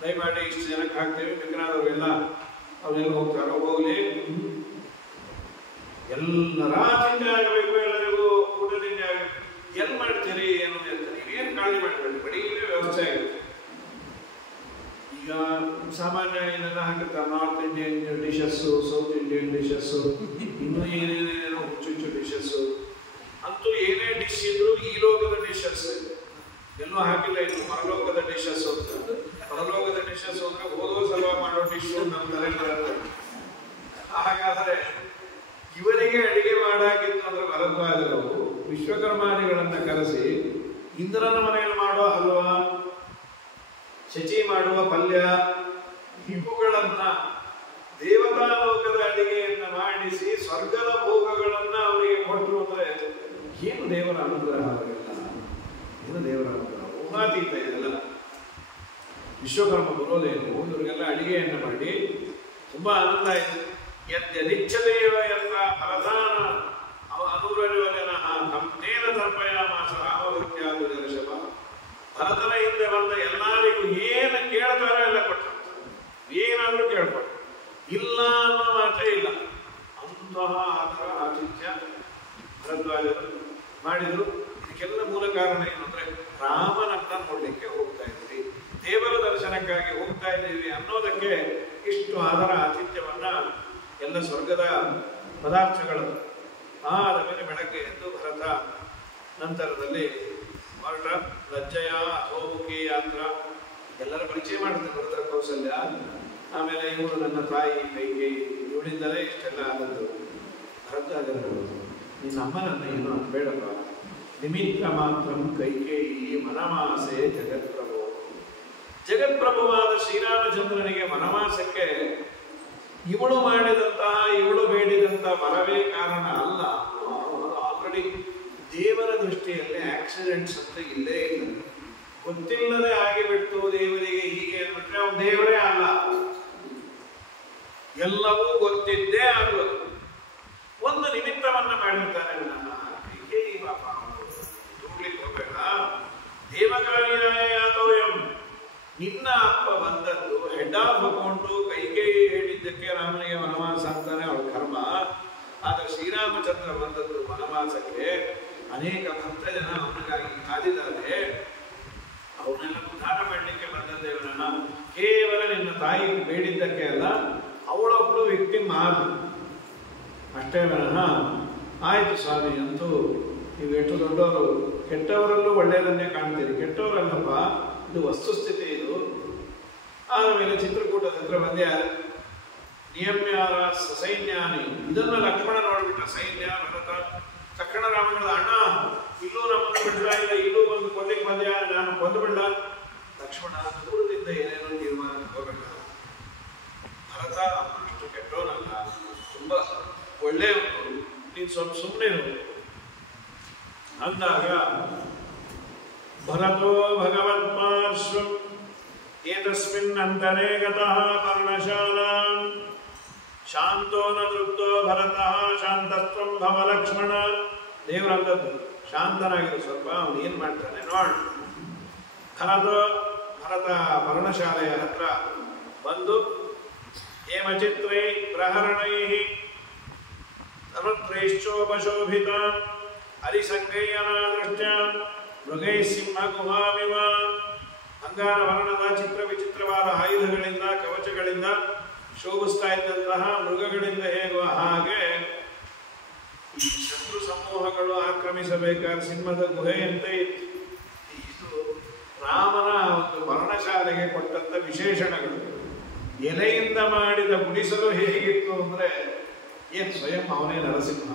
ದಯಮಾಡಿ ಇಷ್ಟು ಜನಕ್ಕೆ ಹಾಕ್ತೇವೆ, ಮಿಕ್ಕಿನಾದವ್ರಿಗೆಲ್ಲ ಅವರೆಲ್ಲ ಹೋಗ್ತಾರೋ ಹೋಗ್ಲಿ. ಎಲ್ಲರ ತಿಂಡಿ ಆಗಬೇಕು, ಎಲ್ಲರಿಗೂ ಊಟ ತಿಂಡಿ ಆಗಬೇಕು. ಎಲ್ಲಿ ಮಾಡ್ತೀರಿ ಏನು ಅಂತ ನೀವೇನು ಕಾಳಜಿ ಮಾಡಬೇಡಿ, ಬಡೀನೇ ವ್ಯವಸ್ಥೆ ಆಗುತ್ತೆ. ಈಗ ಸಾಮಾನ್ಯ ಇದೆಲ್ಲ ಹಾಕಿರ್ತಾರೆ, north Indian dishes, south Indian dishes, ಇನ್ನೂ ಏನೇನೇನೋ ಹುಚ್ಚು ಡಿಶಸ್ಸು. ಅಂತೂ ಏನೇ ಡಿಶ್ ಇದ್ರು ಈ ಲೋಕದ ಡಿಶಸ್ ಎಲ್ಲೂ ಹಾಕಿಲ್ಲ. ಇನ್ನು ಪರಲೋಕದ ಡಿಶಸ್ ಅಂತ. ಪರಲೋಕದ ಡಿಶಸ್ ಅಂದ್ರೆ ಓದೋ ಸಲುವ ಮಾಡೋ ಡಿಶ್ ನಮ್ಮ ತಲೆ ಬರುತ್ತೆ. ಹಾಗಾದ್ರೆ ಇವರಿಗೆ ಅಡಿಗೆ ಮಾಡಾಕಿತ್ತು ಅಂದ್ರೆ ಭರದ್ವಾಜರು ವಿಶ್ವಕರ್ಮಾದಿಗಳನ್ನ ಕರೆಸಿ ಇಂದ್ರನ ಮನೆಯಲ್ಲಿ ಮಾಡುವ ಹಲ್ವಾ, ಶಚಿ ಮಾಡುವ ಪಲ್ಯ, ಇವುಗಳನ್ನ ದೇವತಾ ಲೋಕದ ಅಡಿಗೆಯನ್ನ ಮಾಡಿಸಿ ಸ್ವರ್ಗದ ಭೋಗಗಳನ್ನ ಅವರಿಗೆ ಕೊಟ್ಟರು ಅಂದ್ರೆ ಏನು ದೇವರ ಅನುಗ್ರಹ ಅವರಿಲ್ಲ. ಏನು ದೇವರ ಅನುಗ್ರಹ, ಊಹಾತೀತ ಇದೆಲ್ಲ. ವಿಶ್ವಕರ್ಮ ಬರೋದೇನು, ಇವರಿಗೆಲ್ಲ ಅಡಿಗೆಯನ್ನ ಮಾಡಿ ತುಂಬಾ ಆನಂದ ಆಯಿತು. ಯದ್ಯದಿಚ್ಛದೇವ ಯತ್ರ ಭರತಾನ ಅನುರಜನ ತೇನ ತರ್ಪಯಾಮಾಸ ರಾಮಭಕ್ತ್ಯಾದು ದರ್ಶನ. ಭರತನ ಹಿಂದೆ ಬಂದ ಎಲ್ಲರಿಗೂ ಏನು ಕೇಳ್ತಾರೋ ಎಲ್ಲ ಕೊಟ್ಟರು, ಏನಾದ್ರೂ ಕೇಳ್ಕೊಟ್ಟು, ಇಲ್ಲ ಅನ್ನೋ ಮಾತೇ ಇಲ್ಲ. ಅಂತಹ ಆದರ ಆತಿಥ್ಯ ಭರದ್ವಾಜರು ಮಾಡಿದ್ರು. ಇದಕ್ಕೆಲ್ಲ ಮೂಲ ಕಾರಣ ಏನು ಅಂದ್ರೆ ರಾಮನನ್ನ ನೋಡ್ಲಿಕ್ಕೆ ಹೋಗ್ತಾ ಇದ್ವಿ, ದೇವರ ದರ್ಶನಕ್ಕಾಗಿ ಹೋಗ್ತಾ ಇದ್ದೀವಿ ಅನ್ನೋದಕ್ಕೆ ಇಷ್ಟು ಆದರ ಆತಿಥ್ಯವನ್ನ ಎಲ್ಲ ಸ್ವರ್ಗದ ಪದಾರ್ಥಗಳು. ಆದ ಮೇಲೆ ಬೆಳಗ್ಗೆ ಎದ್ದು ಭರತ ನಂತರದಲ್ಲಿ ಹೊರಟ. ಲಜ್ಜಯ ಅಧೋಮುಖಿ ಯಾತ್ರ ಎಲ್ಲರ ಪರಿಚಯ ಮಾಡ್ತಾರೆ ಭರತರ ಕೌಶಲ್ಯ. ಆಮೇಲೆ ಇವಳು ನನ್ನ ತಾಯಿ ಕೈಕೇಯಿ, ಇವಳಿಂದಲೇ ಇಷ್ಟೆಲ್ಲ ಆದದ್ದು. ಭರದ್ವಾಜರು ನಿನ್ನ ಅಮ್ಮನನ್ನ ಏನು ಬೇಡಪ್ಪ, ನಿಮಿತ್ತ ಮಾತ್ರ ಕೈಕೇಯಿ ಮನಮಾಸೆ ಜಗತ್ಪ್ರಭು. ಜಗತ್ಪ್ರಭುವಾದ ಶ್ರೀರಾಮಚಂದ್ರನಿಗೆ ವನವಾಸಕ್ಕೆ ಇವಳು ಮಾಡಿದಂತಹ, ಇವಳು ಬೇಡಿದಂತಹ ವರವೇ ಕಾರಣ ಅಲ್ಲ. ಆಲ್ರೆಡಿ ದೇವರ ದೃಷ್ಟಿಯಲ್ಲಿ ಆಕ್ಸಿಡೆಂಟ್ಸ್ ಅಂತ ಇಲ್ಲೇ ಇಲ್ಲ. ಗೊತ್ತಿಲ್ಲದೆ ಆಗಿಬಿಟ್ಟು ದೇವರಿಗೆ ಹೀಗೆ ಅಂದ್ಬಿಟ್ರೆ ಅವನು ದೇವರೇ ಅಲ್ಲ. ಎಲ್ಲವೂ ಗೊತ್ತಿದ್ದೇ ಆಗೋದು. ಒಂದು ನಿಮಿತ್ತವನ್ನ ಮಾಡಿರ್ತಾನೆ. ನನ್ನ ಕೈಕೇಯಿ ಪಾಪ ತೂಗ್ಲಿಕ್ಕೆ ಹೋಗಬೇಡ. ದೇವಕಾರ್ಯಾತೋಯಂ, ನಿನ್ನ ಅಪ್ಪ ಬಂದದ್ದು ಹೆಡ್ ಆಫ್ ಅಕೌಂಟು ಕೈಕೇಯಿ ಹೇಳಿದ್ದಕ್ಕೆ ರಾಮನಿಗೆ ವನವಾಸ ಅಂತಾನೆ ಅವಳ ಕರ್ಮ. ಆದ್ರೆ ಶ್ರೀರಾಮಚಂದ್ರ ಬಂದದ್ದು ವನವಾಸಕ್ಕೆ. ಅನೇಕ ಭಕ್ತ ಜನ ಅವನಿಗಾಗಿ ಕಾದಿದ್ದಾರೆ. ಅವನ್ನೆಲ್ಲ ಉದ್ಧಾರ ಮಾಡಲಿಕ್ಕೆ ಬಂದದ್ದೇ ಇವನನ್ನ. ಕೇವಲ ನಿನ್ನ ತಾಯಿ ಬೇಡಿದ್ದಕ್ಕೆ ಅಲ್ಲ, ಅವಳೊಬ್ಳು ವ್ಯಕ್ತಿ ಮಾತು ಅಷ್ಟೇ ವಿನಃ ಆಯ್ತು ಸ್ವಾಮಿ ಅಂತೂ ನೀವು ಎಷ್ಟು ದೊಡ್ಡವರು ಕೆಟ್ಟವರಲ್ಲೂ ಒಳ್ಳೆಯದನ್ನೇ ಕಾಣ್ತೀರಿ, ಕೆಟ್ಟವರಲ್ಲಪ್ಪ, ಇದು ವಸ್ತುಸ್ಥಿತಿ ಇದು. ಆಮೇಲೆ ಚಿತ್ರಕೂಟದ ಹತ್ರ ಬಂದ್ಯ ನಿಯಮ್ಯಾರ ಸೈನ್ಯಾನಿ, ಇದನ್ನ ಲಕ್ಷ್ಮಣ ನೋಡ್ಬಿಟ್ಟ. ಸೈನ್ಯ ಭರತ ತಕ್ಷಣ ರಾಮನ ಅಣ್ಣ ಇಲ್ಲೂ ನಮ್ಮನ್ನು ಬಿಡ್ಲ ಇಲ್ಲ, ಇಲ್ಲೂ ಒಂದು ಕೊಲ್ಲಿಗೆ ಬಂದ್ಯ, ನಾನು ಕೊಂದು ಬಿಡ್ಲ. ಲಕ್ಷ್ಮಣ ದೂರದಿಂದ ಏನೇನೋ ತೀರ್ಮಾನ ತಗೋಬೇಕ. ಭರತ ಅಷ್ಟು ಕೆಟ್ಟವನಲ್ಲ, ತುಂಬಾ ಒಳ್ಳೆಯವನು, ನೀನು ಸ್ವಲ್ಪ ಸುಮ್ಮನೆ ಅಂದಾಗ ಭರತೋ ಭಗವತ್ಪಾರ್ಶ್ವಂ ಏತಸ್ಮಿನ್ ಅಂತರೇ ಗತಃ ಪರ್ಣಶಾಲಾಂ ಶಾಂತೋ ನ ತೃಪ್ತೋ ಭರತಃ ಶಾಂತತ್ವಂ ಭವ ಲಕ್ಷ್ಮಣ. ದೇವರಂತದ್ದು ಶಾಂತನಾಗಿರು ಸ್ವಲ್ಪ, ಅವನು ಏನ್ ಮಾಡ್ತಾನೆ ನೋಡ್. ಭರತ ಪರ್ಣಶಾಲೆಯ ಹತ್ರ ಬಂದು ಹೇಮಚಿತ್ರೈ ಪ್ರಹರಣೈ ಸರ್ವತ್ರೈಶ್ಚೋಪಶೋಭಿತ ಹರಿಸಂಗಯ್ಯನಾದೃಷ್ಟ ಮೃಗೈ ಸಿಂಹ ಗುಹಾಮಿವ. ಬಂಗಾರ ವರ್ಣದ ಚಿತ್ರ ವಿಚಿತ್ರವಾದ ಆಯುಧಗಳಿಂದ ಕವಚಗಳಿಂದ ಶೋಭಿಸ್ತಾ ಇದ್ದಂತಹ ಮೃಗಗಳಿಂದ ಹೇಗೋ ಹಾಗೆ ಈ ಶತ್ರು ಸಮೂಹಗಳು ಆಕ್ರಮಿಸಬೇಕಾದ ಸಿಂಹದ ಗುಹೆಯಂತೆ ಇತ್ತು. ಇದು ರಾಮನ ಒಂದು ವರ್ಣಶಾಲೆಗೆ ಕೊಟ್ಟಂತ ವಿಶೇಷಣಗಳು. ಎಲೆಯಿಂದ ಮಾಡಿದ ಗುಡಿಸಲು ಹೇಗಿತ್ತು ಅಂದ್ರೆ ಏನ್ ಸ್ವಯಂ ಅವನೇ ನರಸಿಂಹ.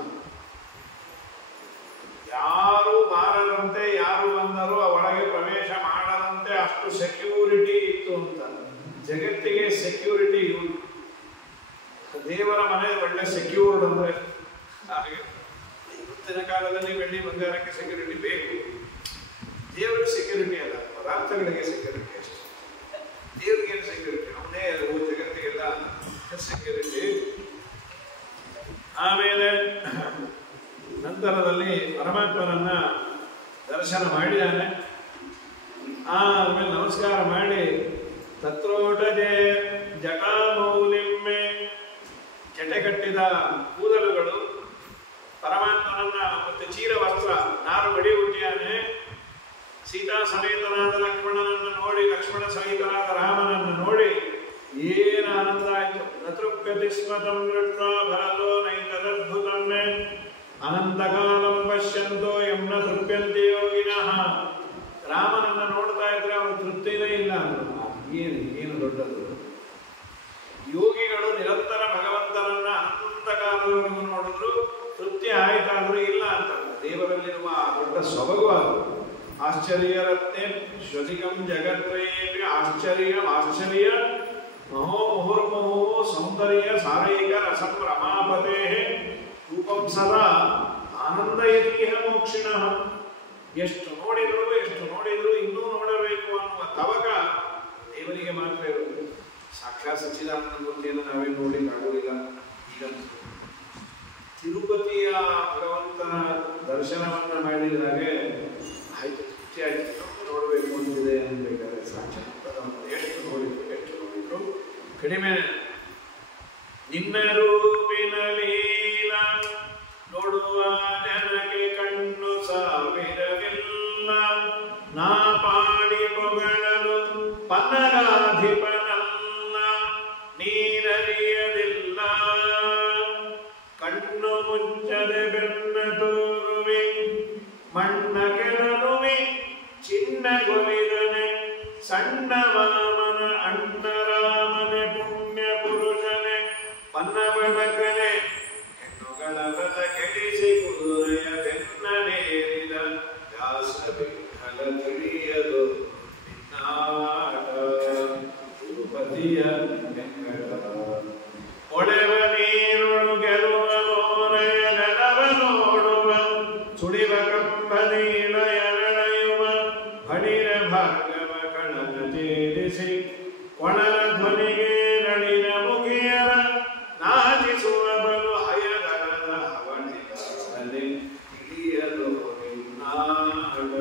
ಯಾರು ಬಾರದಂತೆ, ಯಾರು ಬಂದರೂ ಒಳಗೆ ಪ್ರವೇಶ ಮಾಡದಂತೆ ಅಷ್ಟು ಸೆಕ್ಯೂರಿಟಿ ಇತ್ತು ಅಂತ. ಜಗತ್ತಿಗೆ ಸೆಕ್ಯೂರಿಟಿ ಇವು. ದೇವರ ಮನೆ ಒಳ್ಳೆ ಸೆಕ್ಯೂರ್ಡ್ ಅಂದ್ರೆ ಹಾಗೆ. ಇವತ್ತಿನ ಕಾಲದಲ್ಲಿ ಬೆಳ್ಳಿ ಬಂಗಾರಕ್ಕೆ ಸೆಕ್ಯೂರಿಟಿ ಬೇಕು, ದೇವರಿಗೆ ಸೆಕ್ಯೂರಿಟಿ ಅಲ್ಲ, ಪದಾರ್ಥಗಳಿಗೆ ಸೆಕ್ಯೂರಿಟಿ ಅಷ್ಟೇ. ದೇವರಿಗೇನು ಸೆಕ್ಯೂರಿಟಿ? ಅವನೇ ಜಗತ್ತಿಗೆಲ್ಲ ಸೆಕ್ಯೂರಿಟಿ. ಆಮೇಲೆ ನಂತರದಲ್ಲಿ ಪರಮಾತ್ಮನನ್ನ ದರ್ಶನ ಮಾಡಿದ್ದಾನೆ. ಆಮೇಲೆ ನಮಸ್ಕಾರ ಮಾಡಿ ತತ್ರೋಟಜೆ ಜಟಾಮೌಲಿಮ್ಮೆ, ಜಟೆ ಕಟ್ಟಿದ ಕೂದಲುಗಳು ಪರಮಾತ್ಮನನ್ನ ಮತ್ತೆ ಚೀರ ವಸ್ತ್ರ ನಾರು ಬಡಿ ಹುಟ್ಟಿಯಾನೆ. ಸೀತಾ ಸಮೇತನಾದ ಲಕ್ಷ್ಮಣನನ್ನು ನೋಡಿ, ಲಕ್ಷ್ಮಣ ಸಹಿತನಾದ ರಾಮನನ್ನು ನೋಡಿ ಏನ ಆನಂದ ಆಯ್ತು. ನತೃಪ್ಯತಿ ಸ್ಮತಂ ದೃಷ್ಟ್ವಾ ಭರತೋ ನೈತದದ್ಭುತಂ ಅನಂತಕಾಲಂ ಪಶ್ಯಂತೋ ಯಮ್ನ ತೃಪ್ಯಂತಿ ಯೋಗಿನಃ. ರಾಮನನ್ನ ನೋಡ್ತಾ ಇದ್ರೆ ಅವನು ತೃಪ್ತಿನೇ ಇಲ್ಲ ಅಂದ್ರು. ಏನು ದೊಡ್ಡದು. ಯೋಗಿಗಳು ನಿರಂತರ ಭಗವಂತನನ್ನ ಅನಂತ ಕಾಲದವರೆಗೂ ನೋಡಿದ್ರು ತೃಪ್ತಿ ಆಯ್ತಾದ್ರೂ ಇಲ್ಲ ಅಂತ. ದೇವರಲ್ಲಿರುವ ದೊಡ್ಡ ಸೊಬಗು ಅದು. ಆಶ್ಚರ್ಯರತ್ನೆ ಶ್ವಸಿಕಂ ಜಗತ್ರಯೇಪಿ ಆಶ್ಚರ್ಯ ಮಹೋ ಮುಹುರ್ಮುಹು ಸೌಂದರ್ಯ ಸಾರೈಕ ರಸಂ ರಮಾಪತೆ ರೂಪಂ ಸದಾ ಆನಂದಯತೀಹ ಮೋಕ್ಷಿಣಃ. ಎಷ್ಟು ನೋಡಿದ್ರು ಇನ್ನೂ ನೋಡಬೇಕು ಅನ್ನುವ ತವಕ ದೇವರಿಗೆ ಮಾತ್ರ ಇರುವುದು. ಸಾಕ್ಷಾತ್ ಸಚ್ಚಿದಾನಂದ ಮೂರ್ತಿಯನ್ನು ನಾವೇ ನೋಡಿ ಕಾಣುವುದಿಲ್ಲ. ಈಗಂತೂ ತಿರುಪತಿಯ ಭಗವಂತನ ದರ್ಶನವನ್ನ ಮಾಡಿದಾಗೆ ಆಯ್ತು, ತೃಪ್ತಿ ಆಯ್ತು, ನೋಡಬೇಕು ಅಂತಿದೆ ಅನ್ಬೇಕಾದ್ರೆ ಸಾಕ್ಷಾತ್ ಎಷ್ಟು ನೋಡಿದ್ರು ಕಡಿಮೆ. ನಿನ್ನ ರೂಪಿನ ಲೀಲ ನೋಡುವ ಜನಕ್ಕೆ ಕಣ್ಣು ಸಾವಿರವಿಲ್ಲ. ನಾ ಪಾಡಿ ಪೊಗಳಲು ಪನ್ನಗಾಧಿಪನಲ್ಲ, ನೀರರಿಯದಿಲ್ಲ. ಕಣ್ಣು ಮುಚ್ಚದೆ ಬೆನ್ನ ತೋರುವೆ, ಮಣ್ಣ ಕೆಡರುವೆ, ಚಿನ್ನಗೊಲಿದನೆ ಸಣ್ಣ ವಾಮನ ಅಣ್ಣ ರಾಮನೆ ಪುಣ್ಯ ಪುರುಷನೆ. ಪನ್ನಬಡಕನೆ ಹೆಣ್ಣುಗಳ ವ್ರತ ಕೆಡಿಸಿ ಕುದುರೆಯ ಬೆನ್ನನೇರಿದ ವ್ಯಾಸ ವಿಠಲ ತಿಳಿಯದು ನಿನ್ನಾಟ ತಿರುಪತಿಯ ವೆಂಕಟ. ಒಳೆವ ನೀರುಳು ಗೆಲುವ ಮೋರೆಯ ನೆಲವ ನೋಡುವ, ಸುಳಿವ ಕಂಬನೀಳ ಎರಳೆಯುವ ಬಡಿರ ಭಾರ್ಗವ ಕಳನ ಛೇದಿಸಿ, ಕೊಳಲ ಧ್ವನಿಗೆ ನಳಿನ ಮುಗಿಯರ ನಾಚಿಸುವ ಬಲು ಹಯದರದ ಹವಣಿದಾಸನೆ ತಿಳಿಯಲು ನಿನ್ನಾಡ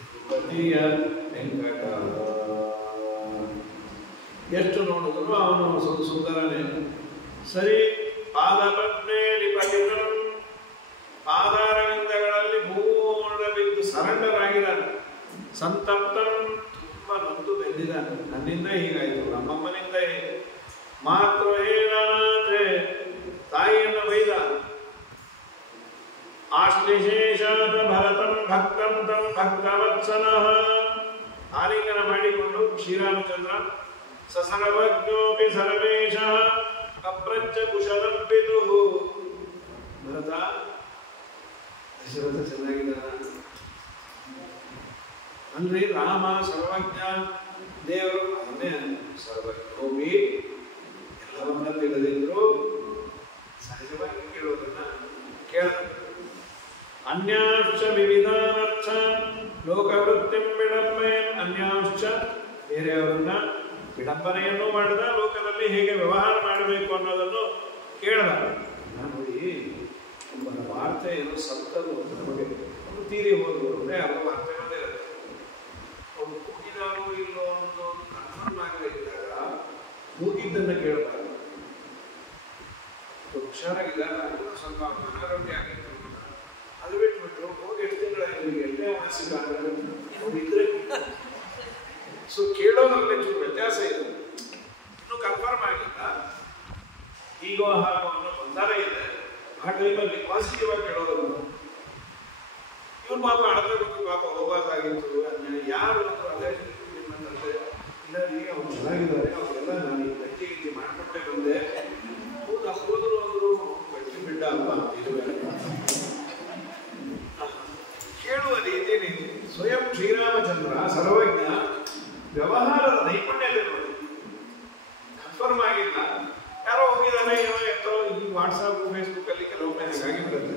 ತಿರುಪತಿಯ ವೆಂಕಟ. ಎಷ್ಟು ನೋಡಿದ್ರು ಅವನು ಸುಂದರನೇ. ಸರಿ, ಪಾದಪದ್ಮೆ ನಿಪತಿತಂ, ಪಾದಾರವಿಂದಗಳಲ್ಲಿ ಪೂರ್ಣ ಬಿದ್ದು ಸರೆಂಡರ್ ಆಗಿದ್ದಾನೆ. ಸಂತಪ್ತಂ, ತುಂಬಾ ನೊಂದು ಬೆಂದಿದ್ದಾನೆ. ನನ್ನಿಂದ ಹೀಗಾಯ್ತು, ನಮ್ಮಮ್ಮನಿಂದ ಹೀಗೆ. ಮಾತೃ ಹೇಳಾತೆ, ತಾಯಿಯನ್ನು ಬೈದ. ಆಶ್ಲಿಶೇಷಾದ ಭರತಂ ಭಕ್ತಂ ತಂ ಭಕ್ತವತ್ಸಲಃ ಆಲಿಂಗನ ಮಾಡಿಕೊಂಡು ಶ್ರೀರಾಮಚಂದ್ರ ಸಸರ್ವಜ್ಞೋಪಿ ಸರ್ವೇಶಃ ಅಪ್ರಂಚ ಕುಶಲಂ ಪಿತುಃ. ಭರತ ದಶರಥ ಚೆನ್ನಾಗಿದ್ದಾನ ಅಂದ್ರೆ ರಾಮ ಸರ್ವಜ್ಞ ದೇವರು ಅವನೇ ಸರ್ವಜ್ಞೋಪಿ ಎಲ್ಲವನ್ನ ತಿಳಿದಿದ್ರು ಸಹಜವಾಗಿ ಕೇಳೋದನ್ನ ಕೇಳ. ಅನ್ಯಾಶ್ಚ ವಿವಿಧಾನರ್ಥ ಲೋಕವೃತ್ತಿಂ ವಿಡಂಬಯನ್ ಅನ್ಯಾಶ್ಚ ಬೇರೆಯವರನ್ನ ವಿಡಂಬನೆಯನ್ನು ಮಾಡಿದ ಲೋಕದಲ್ಲಿ ಹೇಗೆ ವ್ಯವಹಾರ ಮಾಡಬೇಕು ಅನ್ನೋದನ್ನು ಕೇಳದ. ನೋಡಿ ಒಬ್ಬರ ವಾರ್ತೆಯನ್ನು ಸತ್ತರು ಅಂತ ನಮಗೆ ಒಂದು ತೀರಿ ಹೋದ್ರು ಅಂದ್ರೆ ಅವರ ವಾರ್ತೆ ಬಂದೇ ಇರುತ್ತೆ. ಅವ್ರು ಕೂಗಿದಾರೋ ಇಲ್ಲೋ ಅನ್ನೋದು ಕನ್ಫರ್ಮ್ ಆಗಲಿದ್ದಾಗ ಕೂಗಿದ್ದನ್ನು ಕೇಳಬಾರ್ದು. ಹುಷಾರಾಗಿದ್ದಾರೆ ಸ್ವಲ್ಪ ಅನಾರೋಗ್ಯ ಆಗಿತ್ತು ಅದು ಬಿಟ್ಬಿಟ್ಟು ಹೋಗಿ ಎಷ್ಟು ತಿಂಗಳ ಎಣ್ಣೆ ಒಣಸಿದ್ದಾರೆ ಇದ್ರೆ ಸೊ ಕೇಳೋದ್ರಲ್ಲಿ ಚೂರು ವ್ಯತ್ಯಾಸ ಇದೆ. ಇನ್ನೂ ಕನ್ಫರ್ಮ್ ಆಗಿಲ್ಲ, ಈಗೋ ಹಾಗೋ ಅನ್ನೋ ಗೊಂದಲ ಇದೆ. ಆ ಟೈಮಲ್ಲಿ ಪಾಸಿಟಿವ್ ಆಗಿ ಕೇಳೋದನ್ನು ಇವ್ರು ಪಾಪ ಅಳತೆ ಗೊತ್ತು ಪಾಪ ಹೋಗಬೇಕಾಗಿತ್ತು ಅನ್ಯಾಯ ಯಾರು ಅಂತ ಅದೇ ನಿಮ್ಮಂತೆ ಇಲ್ಲ ರೀ ಅವ್ರು ಚೆನ್ನಾಗಿದ್ದಾರೆ ಅವರೆಲ್ಲ ನಾನು ಈ ಗಟ್ಟಿ ಗಿಟ್ಟಿ ಮಾಡ್ಕೊಟ್ಟೆ ಬಂದೆ ಹೌದಾ ಹೋದ್ರು ಅಂದ್ರು ಗಟ್ಟಿ ಬಿಡ್ಡ ಅಲ್ಲ ಇದುವೇ ಕೇಳುವ ರೀತಿ ಸ್ವಯಂ ಶ್ರೀರಾಮಚಂದ್ರ ಸರ್ವಜ್ಞ ವ್ಯವಹಾರದ ನೈಪುಣ್ಯತೆ ನೋಡಿ ಕನ್ಫರ್ಮ್ ಆಗಿಲ್ಲ. ಯಾರೋ ಹೋಗಿದ್ದಾನೆ ಏನೋ ಎತ್ತೋ ಈ ವಾಟ್ಸಪ್ ಫೇಸ್ಬುಕ್ ಅಲ್ಲಿ ಕೆಲವೊಮ್ಮೆ ಹಾಗಾಗಿ ಬರುತ್ತೆ.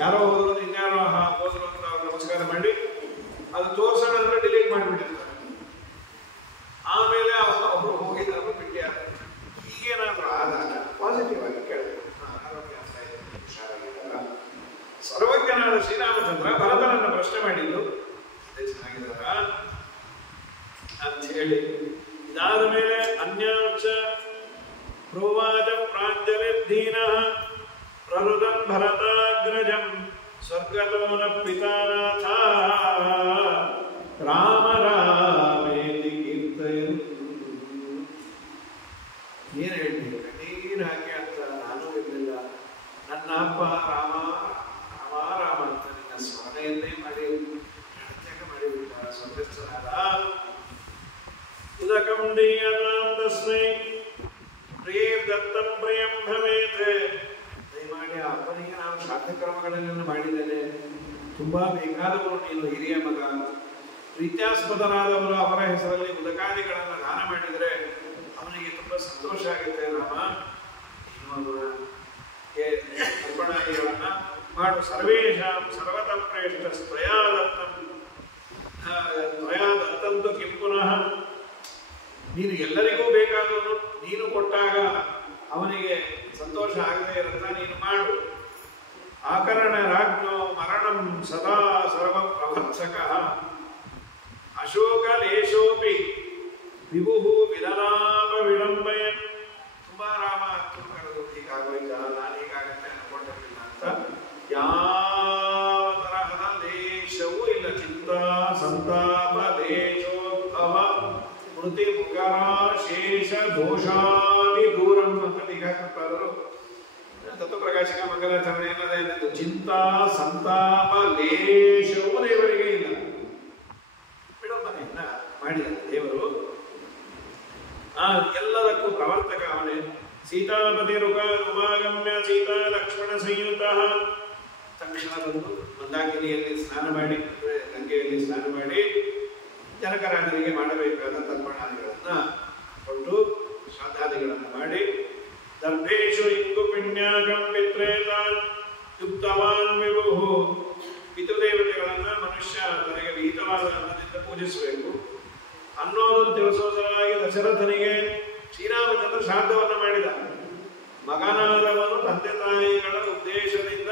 ಯಾರೋ ಹೋದ್ರು ಇನ್ಯಾರೋ ಹೋದ್ರು ಅಂತ ಅವ್ರು ನಮಸ್ಕಾರ ಮಾಡಿ ಅದು ತೋರ್ಸೋಣ ಅಂದ್ರೆ ಡಿಲೀಟ್ ಮಾಡಿಬಿಟ್ಟಿರ್ತಾರೆ. ಆಮೇಲೆ ಅವರು ಹೋಗಿದ್ರು ಬಿಟ್ಟಿಯ ಈಗೇನಾದ್ರೂ ಆದಾಗ ಪಾಸಿಟಿವ್ ಆಗಿ ಕೇಳಬೇಕು ಆರೋಗ್ಯ ಅಂತ ಇದೆ ಹುಷಾರಾಗಿದ್ದಾರ. ಸರ್ವಜ್ಞನಾದ ಶ್ರೀರಾಮಚಂದ್ರ ಭರತನನ್ನ ಪ್ರಶ್ನೆ ಮಾಡಿದ್ದು ಚೆನ್ನಾಗಿದ್ದಾರ ಅಂತ ಹೇಳಿ ಇದಾದ ಮೇಲೆ ಅನ್ಯಾಚ ಪ್ರೋವಾಚ ಪ್ರಾಂಜಲಿರ್ಧೀನಃ ಪ್ರರುದಂ ಭರತಾಗ್ರಜಂ ಸ್ವರ್ಗತೋನ ಪಿತಾನಾಥ ರಾಮ ರಾಮೇತಿ ಕೀರ್ತಯನ್. ಏನ್ ಹೇಳ್ತೀವಿ ಕಣ್ಣೀರು ಹಾಕಿ ಅಂತ ನಾನು ಇರಲಿಲ್ಲ, ನನ್ನ ಅಪ್ಪ ರಾಮ ರಾಮ ರಾಮ ಅಂತ ನಿನ್ನ ಸ್ಮರಣೆಯನ್ನೇ ಮಾಡಿ ನಡತೆಗೆ ಮಾಡಿಬಿಟ್ಟ ಸ್ವರ್ಗಸ್ಥನಾದ. ಉದಕಂ ದೀಯತಾಂ ತಸ್ಮೈ ಪ್ರಿಯೇ ದತ್ತಂ ಪ್ರಿಯಂ ಭವೇತ್. ದಯಮಾಡಿ ಆ ಅಪ್ಪನಿಗೆ ನಾನು ಶ್ರಾದ್ದ ಕರ್ಮಗಳನ್ನು ಮಾಡಿದ್ದೇನೆ, ತುಂಬಾ ಬೇಕಾದವರು ನೀನು ಹಿರಿಯ ಮಗ, ಪ್ರೀತ್ಯಾಸ್ಪದರಾದವರು ಅವರ ಹೆಸರಲ್ಲಿ ಉದಕಾದಿಗಳನ್ನು ದಾನ ಮಾಡಿದರೆ ಅವನಿಗೆ ತುಂಬಾ ಸಂತೋಷ ಆಗುತ್ತೆ. ರಾಮ ನೀನು ಅರ್ಪಣಾದಿಗಳನ್ನ ಮಾಡು. ಸರ್ವೇಷಾಂ ಸರ್ವತಃ ಪ್ರೇಷ್ಠ ತ್ವಯಾ ದತ್ತಂತು ಕಿಂ ಪುನಃ. ನೀನು ಎಲ್ಲರಿಗೂ ಬೇಕಾದವನು ನೀನು ಕೊಟ್ಟಾಗ ಅವನಿಗೆ ಸಂತೋಷ ಆಗದೆ ಇರುತ್ತಾ ನೀನು ಮಾಡು. ಆಕರಣ ರಾಜ್ಞೋ ಮರಣಂ ಸದಾ ಸರ್ವ ಪ್ರವತ್ಸಕಃ ಅಶೋಕ ಲೇಶೋಪಿ ವಿಭು ವಿಲಲಾಪ ವಿಳಂಬಯನ್. ತುಂಬಾ ರಾಮ ಹತ್ತು ಕರೆದು ಹೀಗಾಗೋಯ್ತ ನಾನು ಹೀಗಾಗತ್ತೆ ಅನ್ಕೊಂಡಿರ್ಲಿಲ್ಲ ಅಂತ ಯಾವ ತರಹದ ಲೇಶವೂ ಇಲ್ಲ. ಚಿಂತಾ ಸಂತಾಪ ಲೇಶೋದ್ಭವ ಮೃತಿ ಮುಖರ ಶೇಷ ದೋಷಾದಿ ದೂರಂ ಅಂತ ಟೀಕಾಕೃತರು ತತ್ವಪ್ರಕಾಶಕ ಮಂಗಲಾಚರಣೆ ಏನದೆ ಚಿಂತಾ ಸಂತಾಪ ಲೇಶವೂ ದೇವರಿಗೆ ಇಲ್ಲ. ವಿಡಂಬನೆಯನ್ನ ಮಾಡಿದ ದೇವರು ಎಲ್ಲದಕ್ಕೂ ಪ್ರವರ್ತಕ ಅವನೇ. ಸೀತಾಪತಿ ಋಗಾಗಮ್ಯ ಸೀತಾ ಲಕ್ಷ್ಮಣ ಸಂಯುತ. ತಕ್ಷಣ ಬಂದು ಮಂದಾಕಿನಿಯಲ್ಲಿ ಸ್ನಾನ ಮಾಡಿ ಗಂಗೆಯಲ್ಲಿ ಸ್ನಾನ ಮಾಡಿ ಜನಕರಾಜರಿಗೆ ಮಾಡಬೇಕಾದ ತರ್ಪಣಾದಿಗಳನ್ನ ಕೊಟ್ಟು ಶ್ರಾದ್ದಾದಿಗಳನ್ನು ಮಾಡಿ ದರ್ಭೇಶು ಇಂಗು ಪುಣ್ಯಾಕಂ ಪಿತ್ರೇತಾನ್ ಯುಕ್ತವಾನ್ ವಿಭು. ಪಿತೃದೇವತೆಗಳನ್ನ ಮನುಷ್ಯ ತನಗೆ ವಿಹಿತವಾದ ಅನ್ನದಿಂದ ಪೂಜಿಸಬೇಕು ಅನ್ನೋದನ್ನು ತಿಳಿಸೋದರಾಗಿ ದಶರಥನಿಗೆ ಶ್ರೀರಾಮಚಂದ್ರ ಶ್ರಾದ್ದವನ್ನು ಮಾಡಿದ. ಮಗನಾದವನು ತಂದೆ ತಾಯಿಗಳ ಉದ್ದೇಶದಿಂದ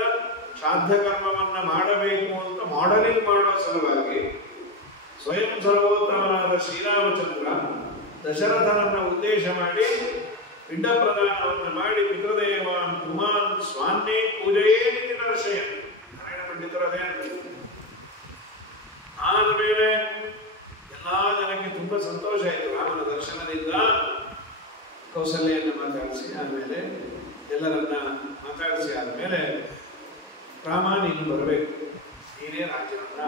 ಶ್ರಾದ್ದ ಕರ್ಮವನ್ನ ಮಾಡಬೇಕು ಅಂತ ಮಾಡೆಲಿಂಗ್ ಮಾಡುವ ಸಲುವಾಗಿ ಸ್ವಯಂ ಸರ್ವೋತ್ತಮನಾದ ಶ್ರೀರಾಮಚಂದ್ರ ದಶರಥನನ್ನ ಉದ್ದೇಶ ಮಾಡಿ ಪಿಂಡ ಪ್ರದಾನವನ್ನು ಮಾಡಿ ಪಿತೃದೇವಾನ್ ಪುಮಾನ್ ಸ್ವಾನ್ನೇ ಪೂಜೆಯೇ ದರ್ಶಯ ನಾರಾಯಣ ಪಂಡಿತರದೇ ಅಂತ. ಆದಮೇಲೆ ಎಲ್ಲಾ ಜನಕ್ಕೆ ತುಂಬಾ ಸಂತೋಷ ಆಯಿತು ರಾಮನ ದರ್ಶನದಿಂದ. ಕೌಸಲ್ಯನ್ನು ಮಾತಾಡಿಸಿ ಆಮೇಲೆ ಎಲ್ಲರನ್ನ ಮಾತಾಡಿಸಿ ಆದಮೇಲೆ ರಾಮ ನೀನು ಬರಬೇಕು, ನೀನೇ ರಾಜ್ಯವನ್ನ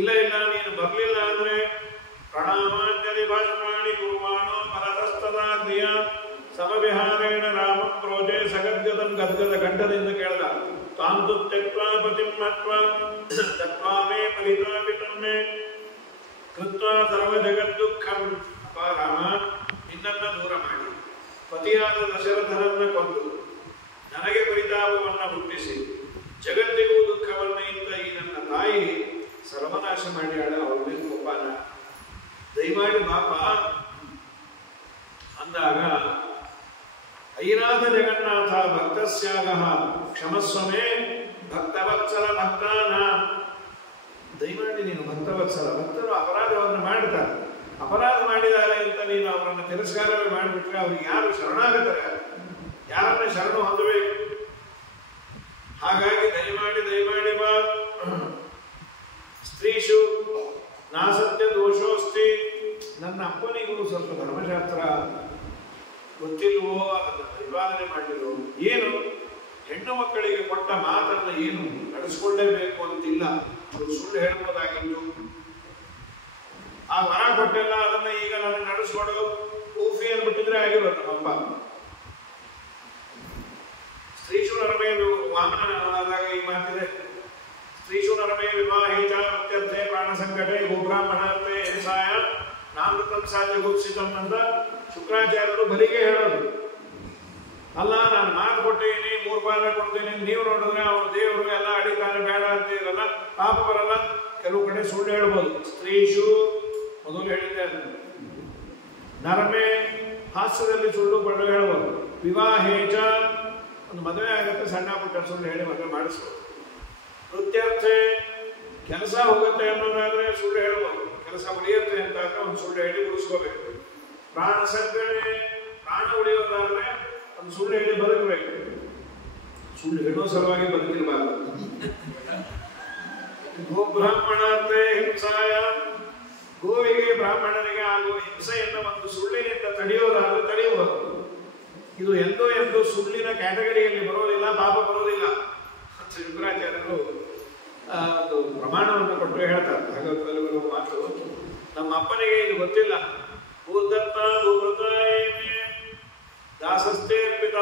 ಇಲ್ಲ ಇಲ್ಲ ನೀನು ಬರಲಿಲ್ಲ ಅಂದ್ರೆ ಪ್ರಣಾಮಾಂಜಲಿ ಭಾಷಣಾಣಿ ಕುರ್ಮಾಣೋ ಮರತಸ್ತದಾ ಕ್ರಿಯಾ ಸಮವಿಹಾರೇಣ ರಾಮ ಪ್ರೋಜೆ ಸಗದ್ಗದಂ ಗದ್ಗದ ಕಂಠದಿಂದ ಕೇಳ್ದ ತಾಂತು ತ್ಯಕ್ವಾ ಪತಿಂ ಮತ್ವಾ ತತ್ವಾ ಮೇ ಪರಿತಾಪಿತನ್ನೇ ಕೃತ್ವಾ ಸರ್ವ ಜಗದ್ದುಃಖಂ. ಅಪ್ಪ ರಾಮ, ನಿನ್ನನ್ನ ದೂರ ಮಾಡಿ ಪತಿಯಾದ ದಶರಥನನ್ನ ಕೊಂದು ನನಗೆ ಪರಿತಾಪವನ್ನ ಹುಟ್ಟಿಸಿ ಜಗತ್ತಿಗೂ ದುಃಖವನ್ನ ಇದ್ದ ಈ ನನ್ನ ತಾಯಿ ಸರ್ವನಾಶ ಮಾಡ್ಯಾಳ, ಅವಳ ಕೋಪಾನ ದಯಮಾಡಿ ಪಾಪ ಅಂದಾಗ ಐರಾಧ ಜಗನ್ನಾಥ ಭಕ್ತಸ್ಯಾಗ ಕ್ಷಮಸ್ವಮೇ ಭಕ್ತವತ್ಸಲ ಭಕ್ತಾನ. ದಯಮಾಡಿ ನೀನು ಭಕ್ತವತ್ಸಲ, ಭಕ್ತರು ಅಪರಾಧವನ್ನು ಮಾಡ್ತಾರೆ, ಅಪರಾಧ ಮಾಡಿದ್ದಾರೆ ಅಂತ ನೀನು ಅವರನ್ನು ತಿರಸ್ಕಾರವೇ ಮಾಡಿಬಿಟ್ರೆ ಅವ್ರಿಗೆ ಯಾರು ಶರಣಾಗತಾರೆ, ಯಾರನ್ನ ಶರಣು ಹೊಂದಬೇಕು. ಹಾಗಾಗಿ ದಯಮಾಡಿ ಬಾ. ಸ್ತ್ರೀಷು ನಾಸತ್ಯ ದೋಷೋಸ್ತಿ. ನನ್ನ ಅಪ್ಪನಿಗೂ ಸ್ವಲ್ಪ ಧರ್ಮಶಾಸ್ತ್ರ ಗೊತ್ತಿಲ್ವೋ, ಅದನ್ನು ಪರಿಪಾಲನೆ ಮಾಡಿಲ್ವೋ ಏನು, ಹೆಣ್ಣು ಮಕ್ಕಳಿಗೆ ಕೊಟ್ಟ ಮಾತನ್ನು ಏನು ನಡೆಸ್ಕೊಳ್ಳೇಬೇಕು ಅಂತಿಲ್ಲ, ಅವರು ಸುಳ್ಳು ಹೇಳ್ಬೋದಾಗಿತ್ತು. ಆ ವರ ಕೊಟ್ಟೆಲ್ಲ ಅದನ್ನ ಈಗ ನಾನು ನಡೆಸ್ಕೊಡು ಊಫಿ ಅಂದ್ಬಿಟ್ಟಿದ್ರೆ ಆಗಿರೋದು ನಮ್ಮಪ್ಪ. ಸ್ತ್ರೀಷು ನರಮೇ ವಾಮನಾದಾಗ ಈ ಮಾತಿದೆ, ಸ್ತ್ರೀಷು ನರಮೇ ವಿವಾಹೇಚ ಅತ್ಯಂತೆ ಪ್ರಾಣ ಸಂಕಟೆ ಗೋಬ್ರಾಹ್ಮಣಾರ್ಥೆ ಹಿಂಸಾಯ ನಾಮೃತಂ ಸಾಧ್ಯ ಗುಪ್ಸಿತಂ ಅಂತ ಶುಕ್ರಾಚಾರ್ಯರು ಬಲಿಗೆ ಹೇಳೋದು. ಅಲ್ಲ ನಾನು ಮಾತು ಕೊಟ್ಟೇನಿ, 3 ಪಾದ ಕೊಡ್ತೇನೆ, ನೀವು ನೋಡಿದ್ರೆ ಅವರು ದೇವರು ಎಲ್ಲ ಅಡಿತಾನೆ ಬೇಡ ಅಂತ ಇರಲ್ಲ, ಪಾಪ ಬರಲ್ಲ. ಕೆಲವು ಕಡೆ ಸುಳ್ಳು ಹೇಳ್ಬೋದು. ಸ್ತ್ರೀಷು ಮೊದಲು ಹೇಳಿದ್ದೆ, ನರಮೆ ಹಾಸ್ಯದಲ್ಲಿ ಸುಳ್ಳು ಪಡೆದು ಹೇಳ್ಬೋದು. ವಿವಾಹೇಚ ಒಂದು ಮದುವೆ ಆಗುತ್ತೆ, ಸಣ್ಣ ಪುಟ್ಟ ಸುಳ್ಳು ಹೇಳಿ ಮದುವೆ ಮಾಡಿಸ್ಬೋದು. ವೃತ್ಯರ್ಥೆ ಕೆಲಸ ಹೋಗುತ್ತೆ ಅನ್ನೋದಾದ್ರೆ ಸುಳ್ಳು ಹೇಳ್ಬೋದು, ಕೆಲಸ ಉಳಿಯುತ್ತೆ ಅಂತ ಒಂದು ಸುಳ್ಳು ಹೇಳಿ ಉಳಿಸ್ಕೋಬೇಕು. ಪ್ರಾಣ ಸಂಕಟೆ ಪ್ರಾಣ ಉಳಿಯೋದಾದ್ರೆ ಒಂದು ಸುಳ್ಳು ಹೇಳಿ ಬದುಕಬೇಕು, ಸುಳ್ಳು ಹೇಳೋ ಸಲುವಾಗಿ ಬದುಕಿರಬಾರದು. ಗೋಬ್ರಾಹ್ಮಣಾರ್ಥೆ ಹಿಂಸಾಯ, ಗೋವಿಗೆ ಬ್ರಾಹ್ಮಣನಿಗೆ ಆಗುವ ಹಿಂಸೆಯನ್ನು ಒಂದು ಸುಳ್ಳಿನಿಂದ ತಡೆಯೋದಾದ್ರೆ ತಡೆಯಬಹುದು. ಇದು ಎಂದೋ ಸುಳ್ಳಿನ ಕ್ಯಾಟಗರಿಯಲ್ಲಿ ಬರೋದಿಲ್ಲ, ಪಾಪ ಬರೋದಿಲ್ಲ. ಶುಕ್ರಾಚಾರ್ಯರು ಒಂದು ಪ್ರಮಾಣವನ್ನು ಕೊಟ್ಟು ಹೇಳ್ತಾರೆ ಭಾಗವತದಲ್ಲಿ ಬರುವ ಮಾತು. ನಮ್ಮ ಅಪ್ಪನಿಗೆ ಇದು ಗೊತ್ತಿಲ್ಲ. ಭೂದತ್ತ ಭೂಮೃತ ದಾಸಸ್ಥೆ ಅರ್ಪಿತ